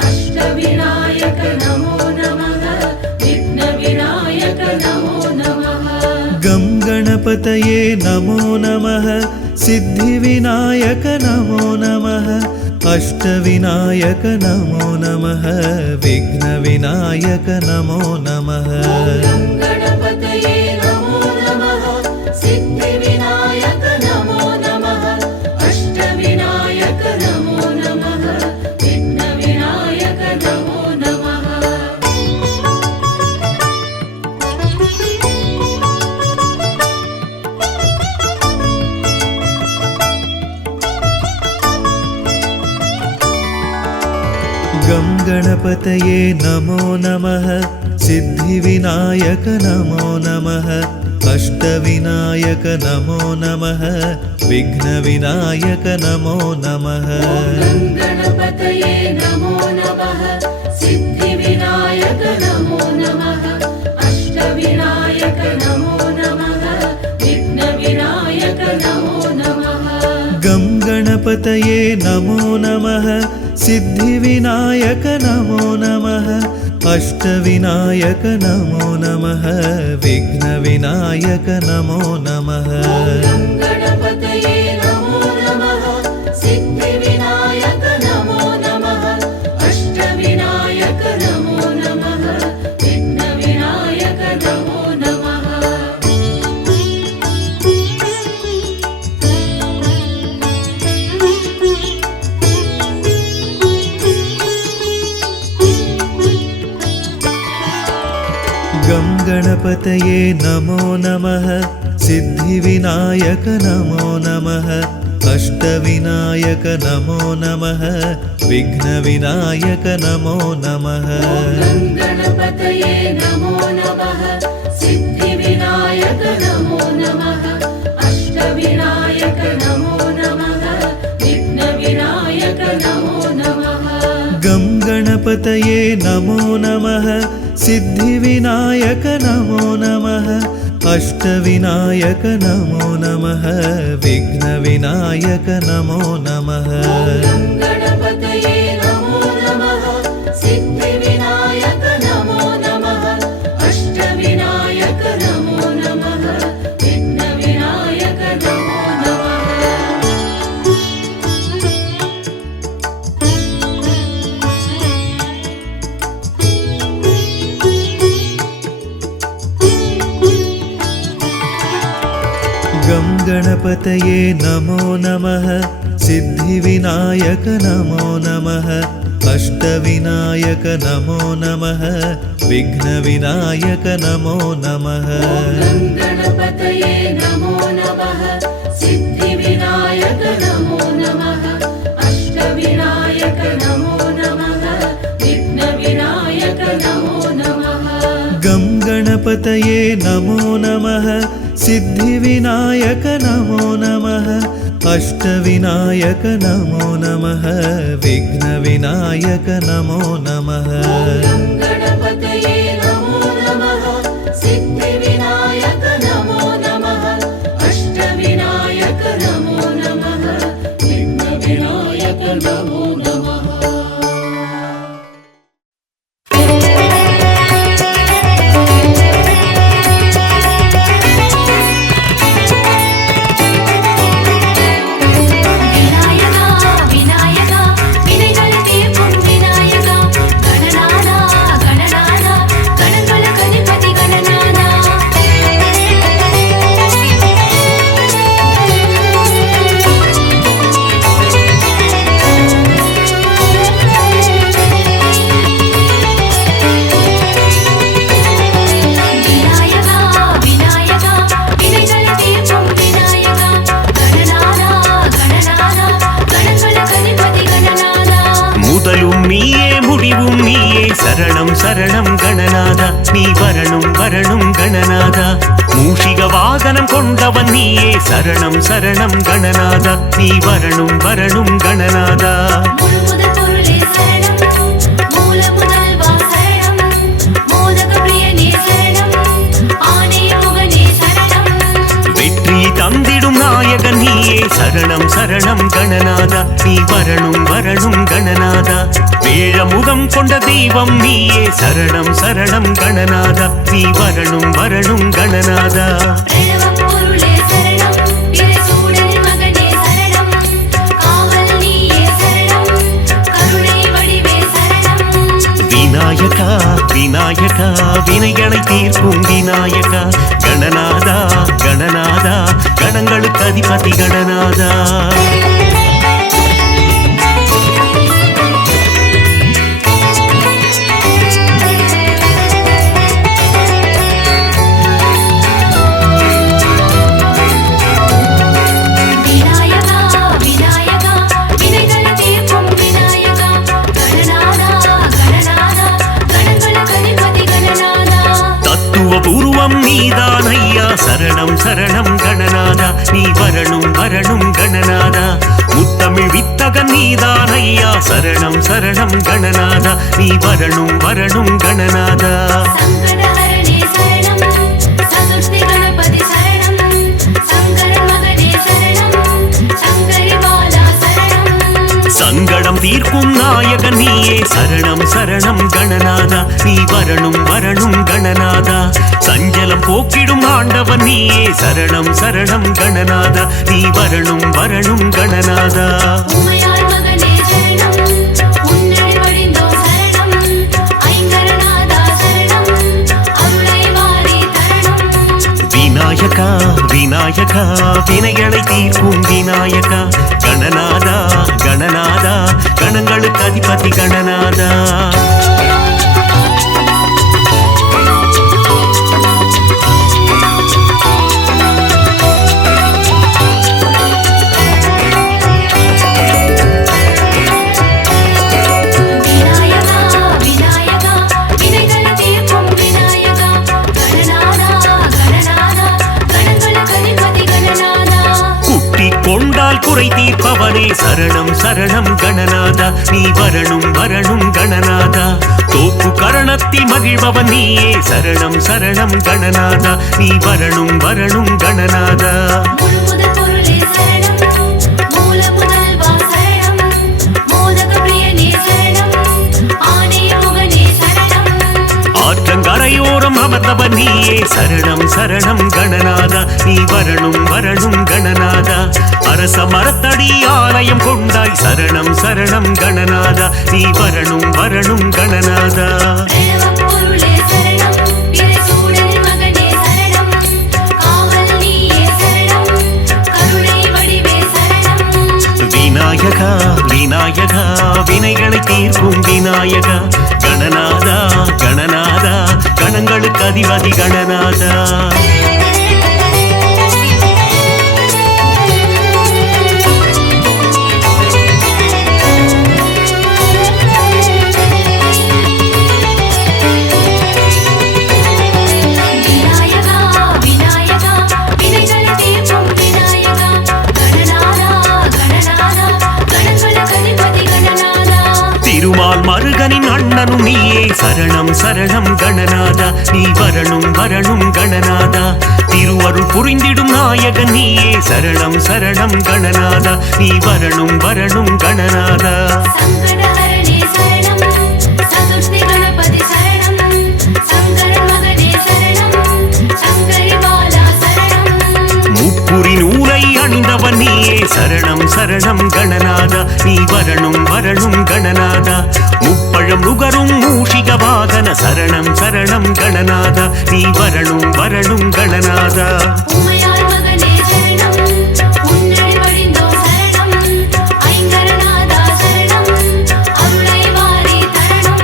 अष्टविनायक नमो नमः विघ्नविनायक नमो नमः गं गणपतये नमो नमः सिद्धिविनायक नमो नमः अष्टविनायक नमो नमः विघ्नविनायक नमो नमः गणपतये नमो नमः सिद्धिविनायक नमो नमः अष्टविनायक नमो नमः विघ्नविनायक नमो नमः गं गणपतये नमो नमः सिद्धिविनायक नमो नमः अष्टविनायक नमो नमः विघ्नविनायक नमो नमः गणपतये नमो नमः सिद्धिविनायक नमो नमः अष्टविनायक नमो नमः विघ्नविनायक नमो नमः गं गणपतये नमो नमः सिद्धिविनायक नमो नमः अष्टविनायक नमो नमः विघ्नविनायक नमो नमः गणपतये नमो नमः सिद्धिविनायक नमो नमः अष्टविनायक नमो नमः विघ्नविनायक नमो नमः गं गणपतये नमो नमः सिद्धिविनायक नमो नमः अष्टविनायक नमो नमः विघ्नविनायक नमो नमः गणपतये नमो नमः सिद्धिविनायक नमो नमः अष्टविनायक नमो नमः विघ्नविनायक नमो नमः गं गणपतये नमो नमः सिद्धिविनायक नमो नमः अष्टविनायक नमो नमः विघ्नविनायक नमो नमः गणपतये नमो नमः सिद्धिविनायक नमो नमः अष्टविनायक नमो नमः विघ्नविनायक नमो नमः गं गणपतये नमो नमः सिद्धिविनायक नमो नमः अष्टविनायक नमो नमः विघ्नविनायक नमो नमः गणपतये नमो नमः सिद्धिविनायक नमो नमः अष्टविनायक नमो नमः विघ्नविनायक नमो नमः गं गणपतये नमो नमः सिद्धिविनायक नमो नमः अष्टविनायक नमो नमः विघ्नविनायक नमो नमः गणपतये नमो नमः सिद्धिविनायक नमो नमः சரணம் சரணம் கணநாதா நீ வரணும் வரணும் கணநாதா மூஷிக வாகனம் கொண்டவன் நீயே சரணம் சரணம் கணநாதா நீ வரணும் வரணும் கணநாதா முழுமுதற் பொருளே சரணம் மூல முதல்வா சரணம் மோதக பிரியனே சரணம் ஆனே முகனே சரணம் வெற்றி தந்திடும் நாயகன் நீயே சரணம் சரணம் கணநாதா நீ வரணும் வரணும் கணநாதா வேழ முகம் கொண்ட தெய்வம் நீயே சரணம் சரணம் கணநாதா நீ வரணும் வரணும் கணநாதா பிரணவம் பொருளே சரணம் இறைசூடனின் மகனே சரணம் காவல் நீயே சரணம் கருணை வடிவே சரணம் விநாயகா விநாயகா வினைகளை தீர்க்கும் விநாயகா கணநாதா கணநாதா கணங்களுக்கு அதிபதி கணநாதா விநாயகா விநாயகா வினைகளை தீர்க்கும் விநாயகா கணநாதா கணநாதா கணங்களுக்கு அதிபதி கணநாதா தத்துவ பூர்வம் நீதான் ஐயா சரணம் சரணம் கணநாதா நீ வரணும் வரணும் கணநாதா முத்தமிழ் வித்தகன் நீதான் ஐயா சரணம் சரணம் கணநாதா நீ வரணும் வரணும் கணநாதா சங்கடஹரணே சரணம் சதுர்த்தி கணபதி சரணம் சங்கரன் மகனே சரணம் சங்கரி பாலா சரணம் சங்கடம் தீர்க்கும் நாயகன் நீயே சரணம் சரணம் கணநாதா நீ வரணும் வரணும் கணநாதா சஞ்சலம் போக்கிடும் ஆண்டவன் நீயே சரணம் சரணம் கணநாதா நீ வரணும் வரணும் கணநாதா உமையாள் மகனே சரணம் உன்னடி வடிந்தோம் சரணம் ஐங்கரநாதா சரணம் அருளை வாரி தரணம் விநாயகா விநாயகா வினைகளை தீர்க்கும் விநாயகா கணநாதா கணநாதா கணங்களுக்கு அதிபதி கணநாதா விநாயகா விநாயகா வினைகளை தீர்க்கும் விநாயகா கணநாதா கணநாதா கணங்களுக்கு அதிபதி கணநாதா குட்டி கொண்டால் குறை தீர்ப்பவனே சரணம் சரணம் கணநாதா நீ வரணும் வரணும் கணநாதா தோப்பு கரணத்தில் மகிழ்பவன் நீயே சரணம் சரணம் கணநாதா நீ வரணும் வரணும் கணநாதா முழுமுதற் பொருளே சரணம் மூல முதல்வா சரணம் மோதக பிரியனே சரணம் ஆனே முகனே சரணம் ஆற்றங்கரையோரம் அமர்ந்தவன் நீயே சரணம் சரணம் கணநாதா நீ வரணும் வரணும் கணநாதா அரச மரத்தடி ஆலயம் கொண்டாய் சரணம் சரணம் கணநாதா நீ வரணும் வரணும் கணநாதா பிரணவம் பொருளே சரணம் இறைசூடனின் மகனே சரணம் காவல் நீயே சரணம் கருணை வடிவே சரணம் விநாயகா விநாயகா வினைகளை தீர்க்கும் விநாயகா கணநாதா கணநாதா கணங்களுக்கு அதிபதி கணநாதா விநாயகா விநாயகா வினைகளை தீர்க்கும் விநாயகா கணநாதா கணநாதா கணங்களுக்கு அதிபதி கணநாதா திருமால் மருகனின் அண்ணனும் நீயே சரணம் சரணம் கணநாதா நீ வரணும் வரணும் கணநாதா திருவருள் புரிந்திடும் நாயகன் நீயே சரணம் சரணம் கணநாதா நீ வரணும் வரணும் கணநாதா சங்கடஹரணே சரணம் சதுர்த்தி கணபதி சரணம் சங்கரன் மகனே சரணம் சங்கரி பாலா சரணம் முப்புரி நூலை அணிந்தவன் நீயே சரணம் சரணம் கணநாதா நீ வரணும் வரணும் கணநாதா முப்பழம் நுகரும் மூஷிக வாகன சரணம் சரணம் கணநாதா நீ வரணும் வரணும் கணநாதா உமையாள் மகனே சரணம் உன்னடி வடிந்தோம் சரணம் ஐங்கரநாதா சரணம் அருளை வாரி தரணம்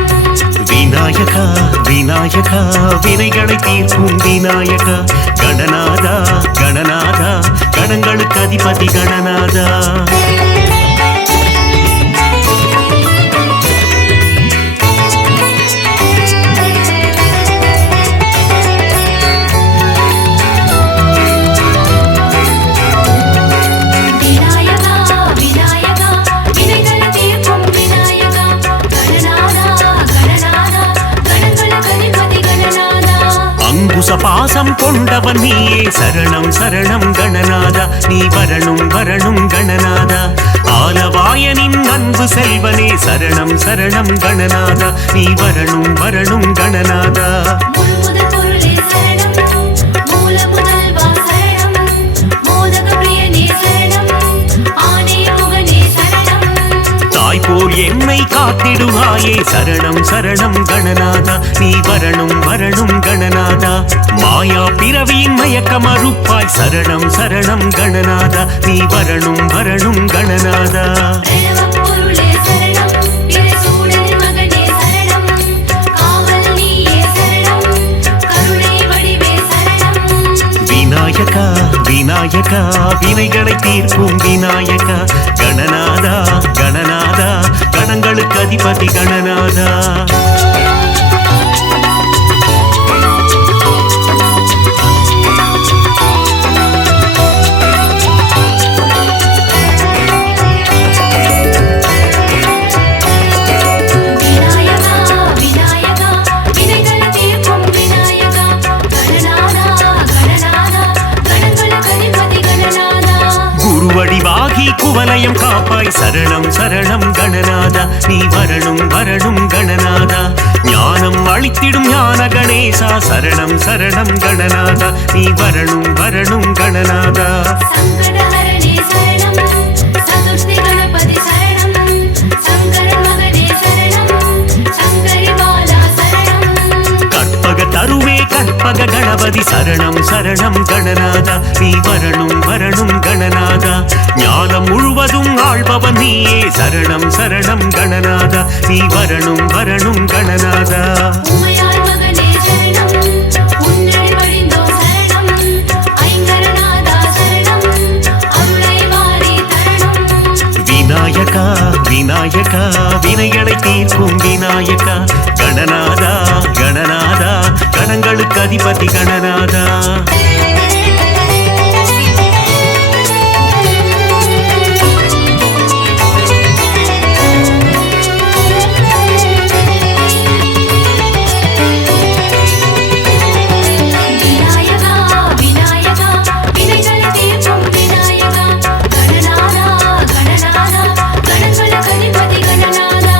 விநாயகா விநாயகா வினைகளை தீர்க்கும் விநாயகா கணநாதா கணநாதா கணங்களுக்கு அதிபதி கணநாதா கொண்டவன் நீயே சரணம் சரணம் கணநாதா நீ வரணும் வரணும் கணநாதா ஆலவாயனின் அன்பு செல்வனே சரணம் சரணம் கணநாதா நீ வரணும் வரணும் கணநாதா முழுமுதற் பொருளே சரணம் மூல முதல்வா சரணம் மோதக பிரியனே சரணம் ஆனே முகனே சரணம் தாய் போல் என்னை காத்திடுவாயே சரணம் சரணம் கணநாதா நீ வரணும் வரணும் கணநாதா மாயா பிறவியின் மயக்க மறுப்பாய் சரணம் சரணம் கணநாதா நீ வரணும் வரணும் கணநாதா பிரணவப் பொருளே சரணம் பிறைசூடனின் மகனே சரணம் காவல் நீயே சரணம் கருணை வடிவே சரணம் விநாயகா விநாயகா வினைகளை தீர்க்கும் விநாயகா கணநாதா கணநாதா கணங்களுக்கு அதிபதி கணநாதா விநாயகா விநாயகா வினைகளை தீர்க்கும் விநாயகா கணநாதா கணநாதா கணங்களுக்கு அதிபதி கணநாதா குருவடிவாகி குவலயம் காப்பாய் சரணம் சரணம் கணநாதா நீ வரணும் வரணும் கணநாதா ஞானம் அளித்திடும் ஞான கணேசா சரணம் சரணம் கணநாதா நீ வரணும் வரணும் கணநாதா சங்கடஹரணே சரணம் சதுர்த்தி கணபதி சரணம் சங்கரன் மகனே சரணம் சங்கரி பாலா சரணம் கற்பக தருவே கற்பக கணபதி சரணம் சரணம் கணநாதா நீ வரணும் வரணும் கணநாதா ஞானம் முழுவதும் ஆள்பவன் நீயே சரணம் சரணம் கணநாதா நீ வரணும் வரணும் கணநாதா உமையாள் மகனே சரணம் உன்னடி வடிந்தோம் சரணம் ஐங்கரநாதா சரணம் அருளை வாரி தரணும் விநாயகா விநாயகா வினைகளை தீர்க்கும் விநாயகா கணநாதா கணநாதா கணங்களுக்கு அதிபதி கணநாதா விநாயகா விநாயகா வினைகளை தீர்க்கும் விநாயகா கணநாதா கணநாதா கணங்களுக்கு அதிபதி கணநாதா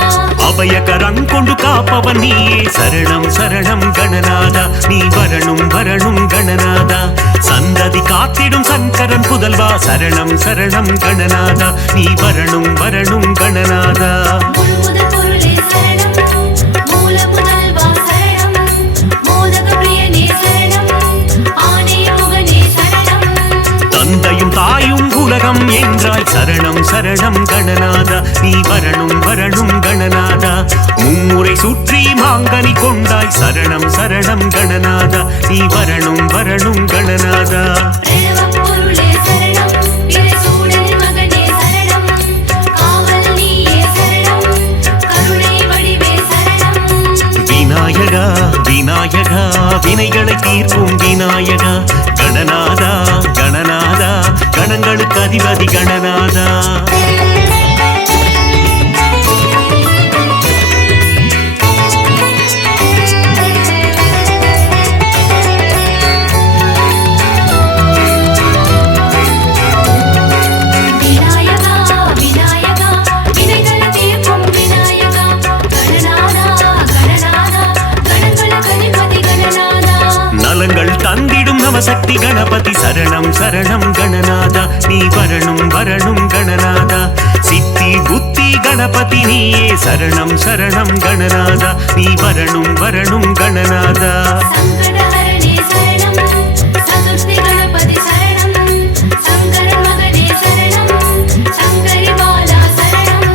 அபயகரம் கொண்டு காப்பவன் நீயே சரணம் சரணம் கணநாதா நீ வரணும் வரணும் கணநாதா சந்ததி காத்திடும் சங்கரன் புதல்வா சரணம் சரணம் கணநாதா நீ வரணும் வரணும் கணநாதா முழுமுதற் பொருளே சரணம் மூல முதல்வா சரணம் மோதக பிரியனே சரணம் ஆனே முகனே சரணம் தந்தையும் தாயும் உலகம் என்றாய் சரணம் சரணம் கணநாதா நீ வரணும் வரணும் கணநாதா மும்முறை சுற்றி மாங்கனி கொண்டாய் சரணம் சரணம் கணநாதா நீ வரணும் வரணும் கணநாதா பிரணவப் பொருளே சரணம் பிறைசூடனின் மகனே சரணம் காவல் நீயே சரணம் கருணை வடிவே சரணம் விநாயகா விநாயகா வினைகளை தீர்க்கும் விநாயகா கணநாதா கணநாதா கணங்களுக்கு அதிபதி கணநாதா விநாயகா விநாயகா வினைகளை தீர்க்கும் விநாயகா கணநாதா கணநாதா கணங்களுக்கு அதிபதி கணநாதா நலங்கள் தந்திடும் நவசக்தி கணபதி சரணம் சரணம் கணநாதா நீ வரணும் வரணும் கணநாதா சித்தி புத்தி கணபதி நீயே சரணம் சரணம் கணநாதா நீ வரணும் வரணும் கணநாதா சங்கடஹரணே சரணம் சதுர்த்தி கணபதி சரணம் சங்கரன் மகனே சரணம் சங்கரி பாலா சரணம்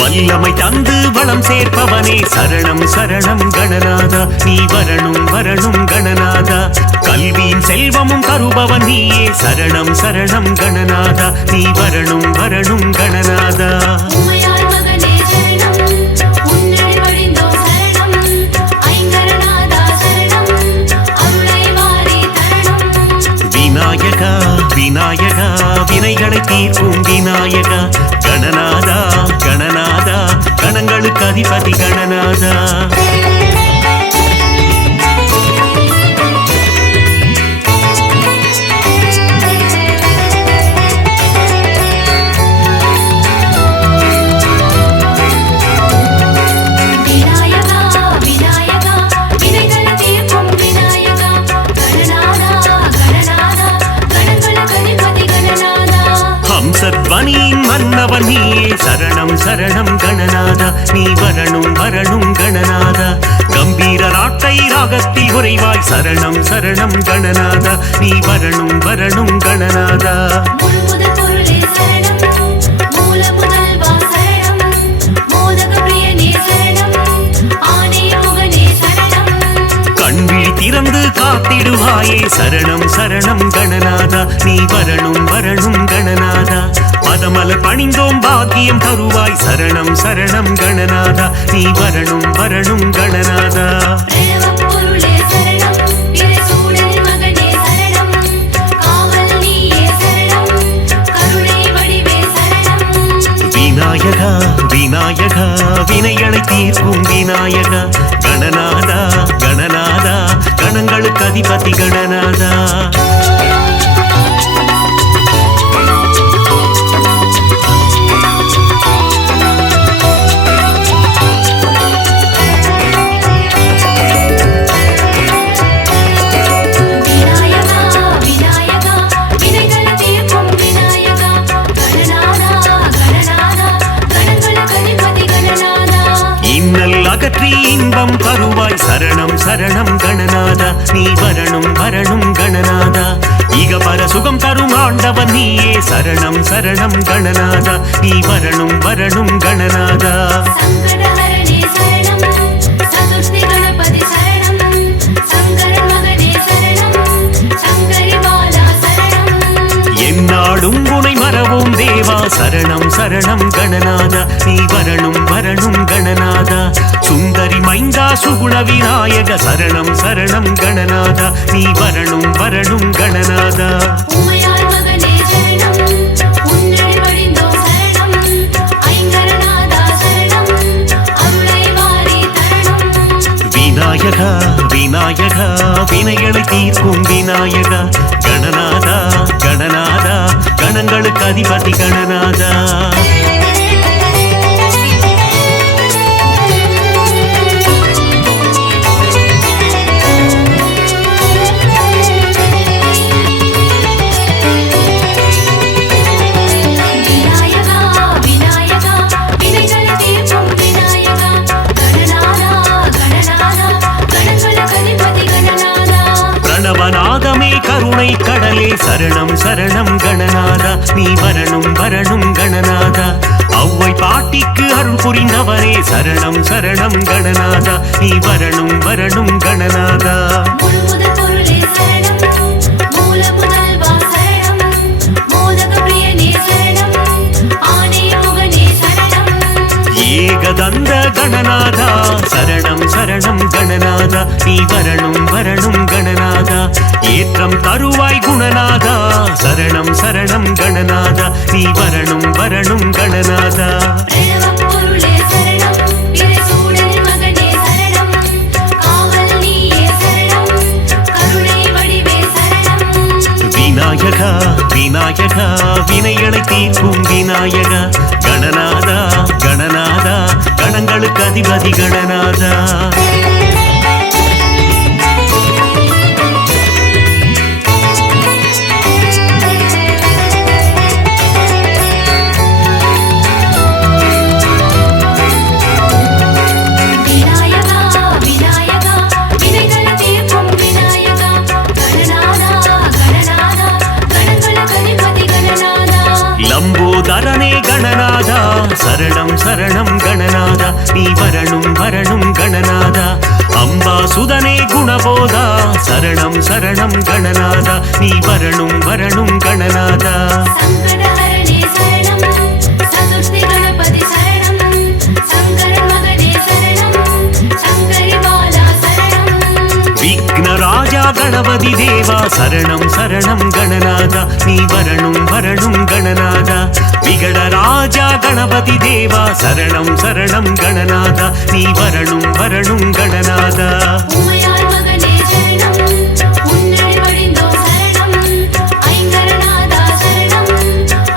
வல்லமை தந்து வளம் சேர்ப்பவனே சரணம் சரணம் கணநாதா நீ வரணும் வரணும் கணநாதா கல்வியின் செல்வமும் தருபவன் நீயே சரணம் சரணம் கணநாதா நீ வரணும் வரணும் கணநாதா உமையாள் மகனே சரணம் உன்னடி வடிந்தோம் சரணம் ஐங்கரநாதா சரணம் அருளை வாரி தரணும் விநாயகா விநாயகா வினைகளை தீர்க்கும் விநாயகா கணநாதா கணநாதா கணங்களுக்கு அதிபதி கணநாதா அவனியின் மன்னவன் நீயே சரணம் சரணம் கணநாதா நீ வரணும் வரணும் கணநாதா கம்பீர நாட்டை ராகத்தில் உறைவாய் சரணம் சரணம் கணநாதா நீ வரணும் வரணும் கணநாதா முழுமுதற் பொருளே சரணம் மூல முதல்வா சரணம் மோதக பிரியனே சரணம் ஆனே முகனே சரணம் கண்விழி திறந்து காத்திடுவாயே சரணம் சரணம் கணநாதா நீ வரணும் வரணும் கணநாதா பதமலர் பணிந்தோம் பாக்கியம் தருவாய் சரணம் சரணம் கணநாதா நீ வரணும் வரணும் கணநாதா பிரணவம் பொருளே சரணம் இறைசூழல் மகனே சரணம் காவல் நீயே சரணம் கருணை வடிவே சரணம் விநாயகா விநாயகா வினைகளை தீர்க்கும் விநாயகா கணநாதா கணநாதா கணங்களுக்கு அதிபதி கணநாதா விநாயகா விநாயகா வினைகளை தீர்க்கும் விநாயகா கணநாதா கணநாதா கணங்களுக்கு அதிபதி கணநாதா இன்னல் அகற்றி இன்பம் தருவாய் சரணம் சரணம் கணநாதா நீ வரணும் வரணும் கணநாதா இகபர சுகம் தரும் ஆண்டவன் நீயே சரணம் சரணம் கணநாதா நீ வரணும் வரணும் கணநாதா சங்கடஹரணே சரணம் சதுர்த்தி கணபதி சரணம் சங்கரன் மகனே சரணம் சங்கரி பாலா சரணம் என்னாடும் உனை மறவோம் தேவா சரணம் சரணம் கணநாதா நீ வரணும் வரணும் கணநாதா சுந்தரி மைந்தா சுகுண விநாயக சரணம் சரணம் கணநாதா நீ வரணும் வரணும் கணநாதா உமையாள் மகனே சரணம் உன்னடி வடிந்தோம் சரணம் ஐங்கரநாதா சரணம் அருளை வாரி தரணம் விநாயகா விநாயகா வினைகளை தீர்க்கும் விநாயகா கணநாதா கணநாதா கணங்களுக்கு அதிபதி கணநாதா விநாயகா விநாயகா வினைகளை தீர்க்கும் விநாயகா கணநாதா கணநாதா கணங்களுக்கு அதிபதி கணநாதா பிரணவநாதமே கருணை கடலே சரணம் சரணம் கணநாதா நீ வரணும் வரணும் கணநாதா அவ்வை பாட்டிக்கு அருள் புரிந்தவரே சரணம் சரணம் கணநாதா நீ வரணும் வரணும் கணநாதா முழுமுதற் பொருளே சரணம் மூல முதல்வா சரணம் மோதக பிரியனே சரணம் ஆனே முகனே சரணம் ஏகதந்த கணநாதா சரணம் சரணம் கணநாதா நீ வரணும் வரணும் கணநாதா ஏற்றம் தருவாய் குணநாதா சரணம் சரணம் கணநாதா நீ வரணும் வரணும் கணநாதா பிரணவம் பொருளே சரணம் இறைசூழல் மகனே சரணம் காவல் நீயே சரணம் கருணை வடிவே சரணம் விநாயகா விநாயகா வினைகளை தீர்க்கும் விநாயகா கணநாதா கணநாதா கணங்களுக்கு அதிபதி கணநாதா விநாயகா விநாயகா வினைகளை தீர்க்கும் விநாயகா கணநாதா கணநாதா கணங்களுக்கு அதிபதி கணநாதா லம்போதரனே கணநாதா சரணம் சரணம் கணநாதா நீ வரணும் வரணும் கணநாதா அம்பாசுதனே குணபோதா சரணம் சரணம் கணநாதா நீ வரணும் வரணும் கணநாதா சங்கடஹரணே சரணம் சதுர்த்தி கணபதி சரணம் சங்கரன் மகனே சரணம் சங்கரி பாலா சரணம் விக்னராஜா கணபதி தேவா சரணம் சரணம் கணநாதா நீ வரணும் வரணும் கணநாதா விகட ராஜா கணபதி தேவா சரணம் சரணம் கணநாதா நீ வரணும் வரணும் கணநாதா உமையாள் மகனே சரணம் உன்னடி வடிந்தோம் சரணம் ஐங்கரநாதா சரணம்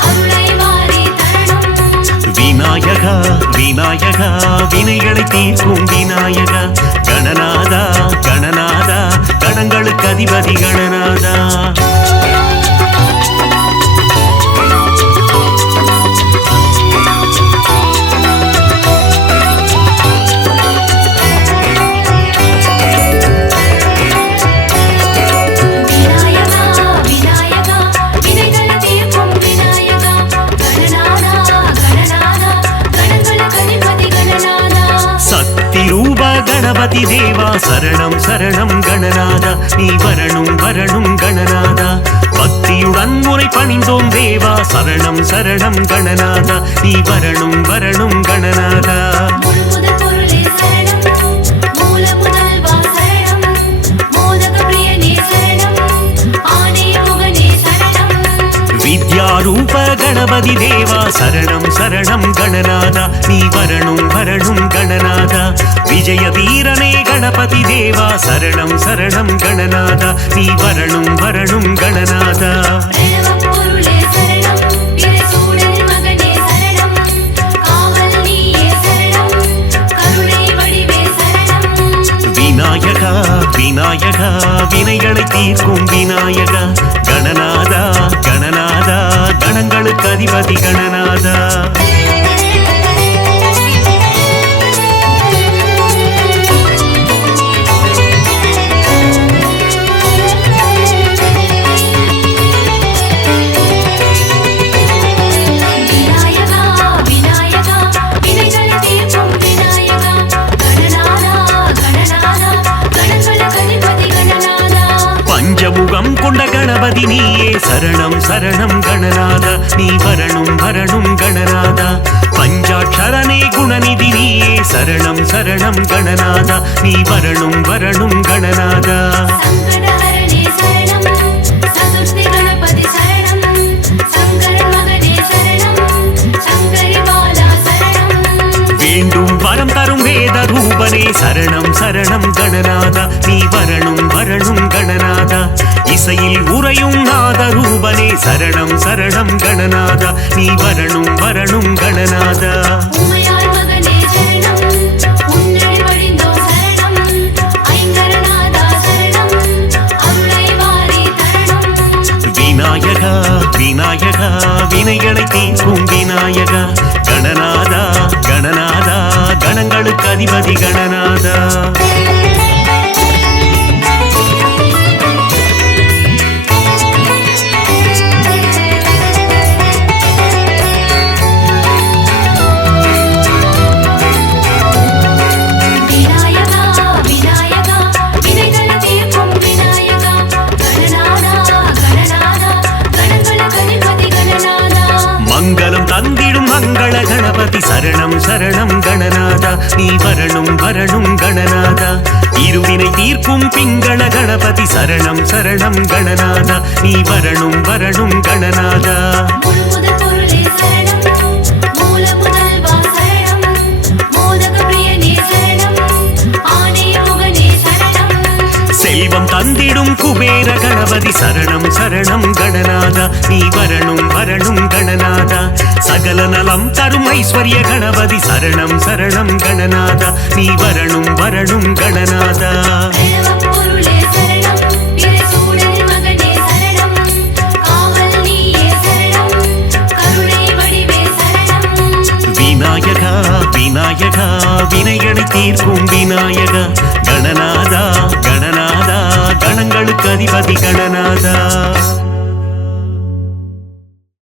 அருளை வாரி தரணம் விநாயகா விநாயகா வினைகளை தீர்க்கும் விநாயகா கணநாதா கணநாதா கணங்களுக்கு அதிபதி கணநாதா கணபதி தேவா சரணம் சரணம் கணநாதா நீ வரணும் வரணும் கணநாதா பக்தியுடன் முறை பணிந்தோம் தேவா சரணம் சரணம் கணநாதா நீ வரணும் வரணும் கணநாதா முழுமுதற் பொருளே சரணம் மூல முதல்வா சரணம் மோதக பிரியனே சரணம் ஆனே முகனே சரணம் வித்யாரூப கணபதி தேவா சரணம் சரணம் கணநாதா நீ வரணும் வரணும் கணநாதா விஜய வீரனே கணபதி தேவா சரணம் சரணம் கணநாதா நீ வரணும் வரணும் கணநாதா பிரணவப் பொருளே சரணம் பிறைசூடன் மகனே சரணம் காவல் நீயே சரணம் கருணை வடிவே சரணம் விநாயகா விநாயகா வினைகளை தீர்க்கும் விநாயகா கணநாதா கணநாதா கணங்களுக்கு அதிபதி கணநாதா விநாயகா விநாயகா வினைகளை தீர்க்கும் விநாயகா கணநாதா கணநாதா கணங்களுக்கு அதிபதி கணநாதா பஞ்சமுகம் கொண்ட கணபதி நீயே சரணம் சரணம் கணநாதா நீ வரணும் வரணும் கணநாதா பஞ்சாட்சரனே குணநிதி நீயே சரணம் சரணம் கணநாதா நீ வரணும் வரணும் கணநாதா சங்கடஹரணே சரணம் சதுர்த்தி கணபதி சரணம் சங்கரன் மகனே சரணம் சங்கரி பாலா சரணம் வேண்டும் வரம் தரும் வேத ரூபனே சரணம் சரணம் கணநாதா நீ வரணும் வரணும் கணநாதா இசையில் உறையும் நாத ரூபனே சரணம் சரணம் கணநாதா நீ வரணும் வரணும் கணநாதா உமையாள் மகனே சரணம் உன்னடி வழிந்தோம் சரணம் ஐங்கரநாதா சரணம் அருளை வாரி தரணம் விநாயகா விநாயகா வினைகளை தீர்க்கும் விநாயகா கணநாதா கணநாதா கணங்களுக்கு அதிபதி கணநாதா விநாயகா விநாயகா வினைகளை தீர்க்கும் விநாயகா கணநாதா கணநாதா கணங்களுக்கு அதிபதி கணநாதா மங்களம் தந்திடும் மங்கள கணபதி சரணம் சரணம் கணநாதா நீ வரணும் வரணும் கணநாதா இருவினை தீர்க்கும் பிங்கள கணபதி சரணம் சரணம் கணநாதா நீ வரணும் வரணும் கணநாதா முழுமுதற் பொருளே சரணம் மூல முதல்வா சரணம் மோதக பிரியனே சரணம் ஆனே முகனே சரணம் செல்வம் தந்திடும் குபேர கணபதி சரணம் சரணம் கணநாதா நீ வரணும் வரணும் கணநாதா சகல நலம் தரும் ஐஸ்வர்ய கணபதி சரணம் சரணம் கணநாதா நீ வரணும் வரணும் கணநாதா பிரணவப் பொருளே சரணம் பிறைசூடன் மகனே சரணம் காவல் நீயே சரணம் கருணை வடிவே சரணம் விநாயகா விநாயகா வினைகளை தீர்க்கும் விநாயகா கணநாதா கணநாதா கணங்களுக்கு அதிபதி கணநாதா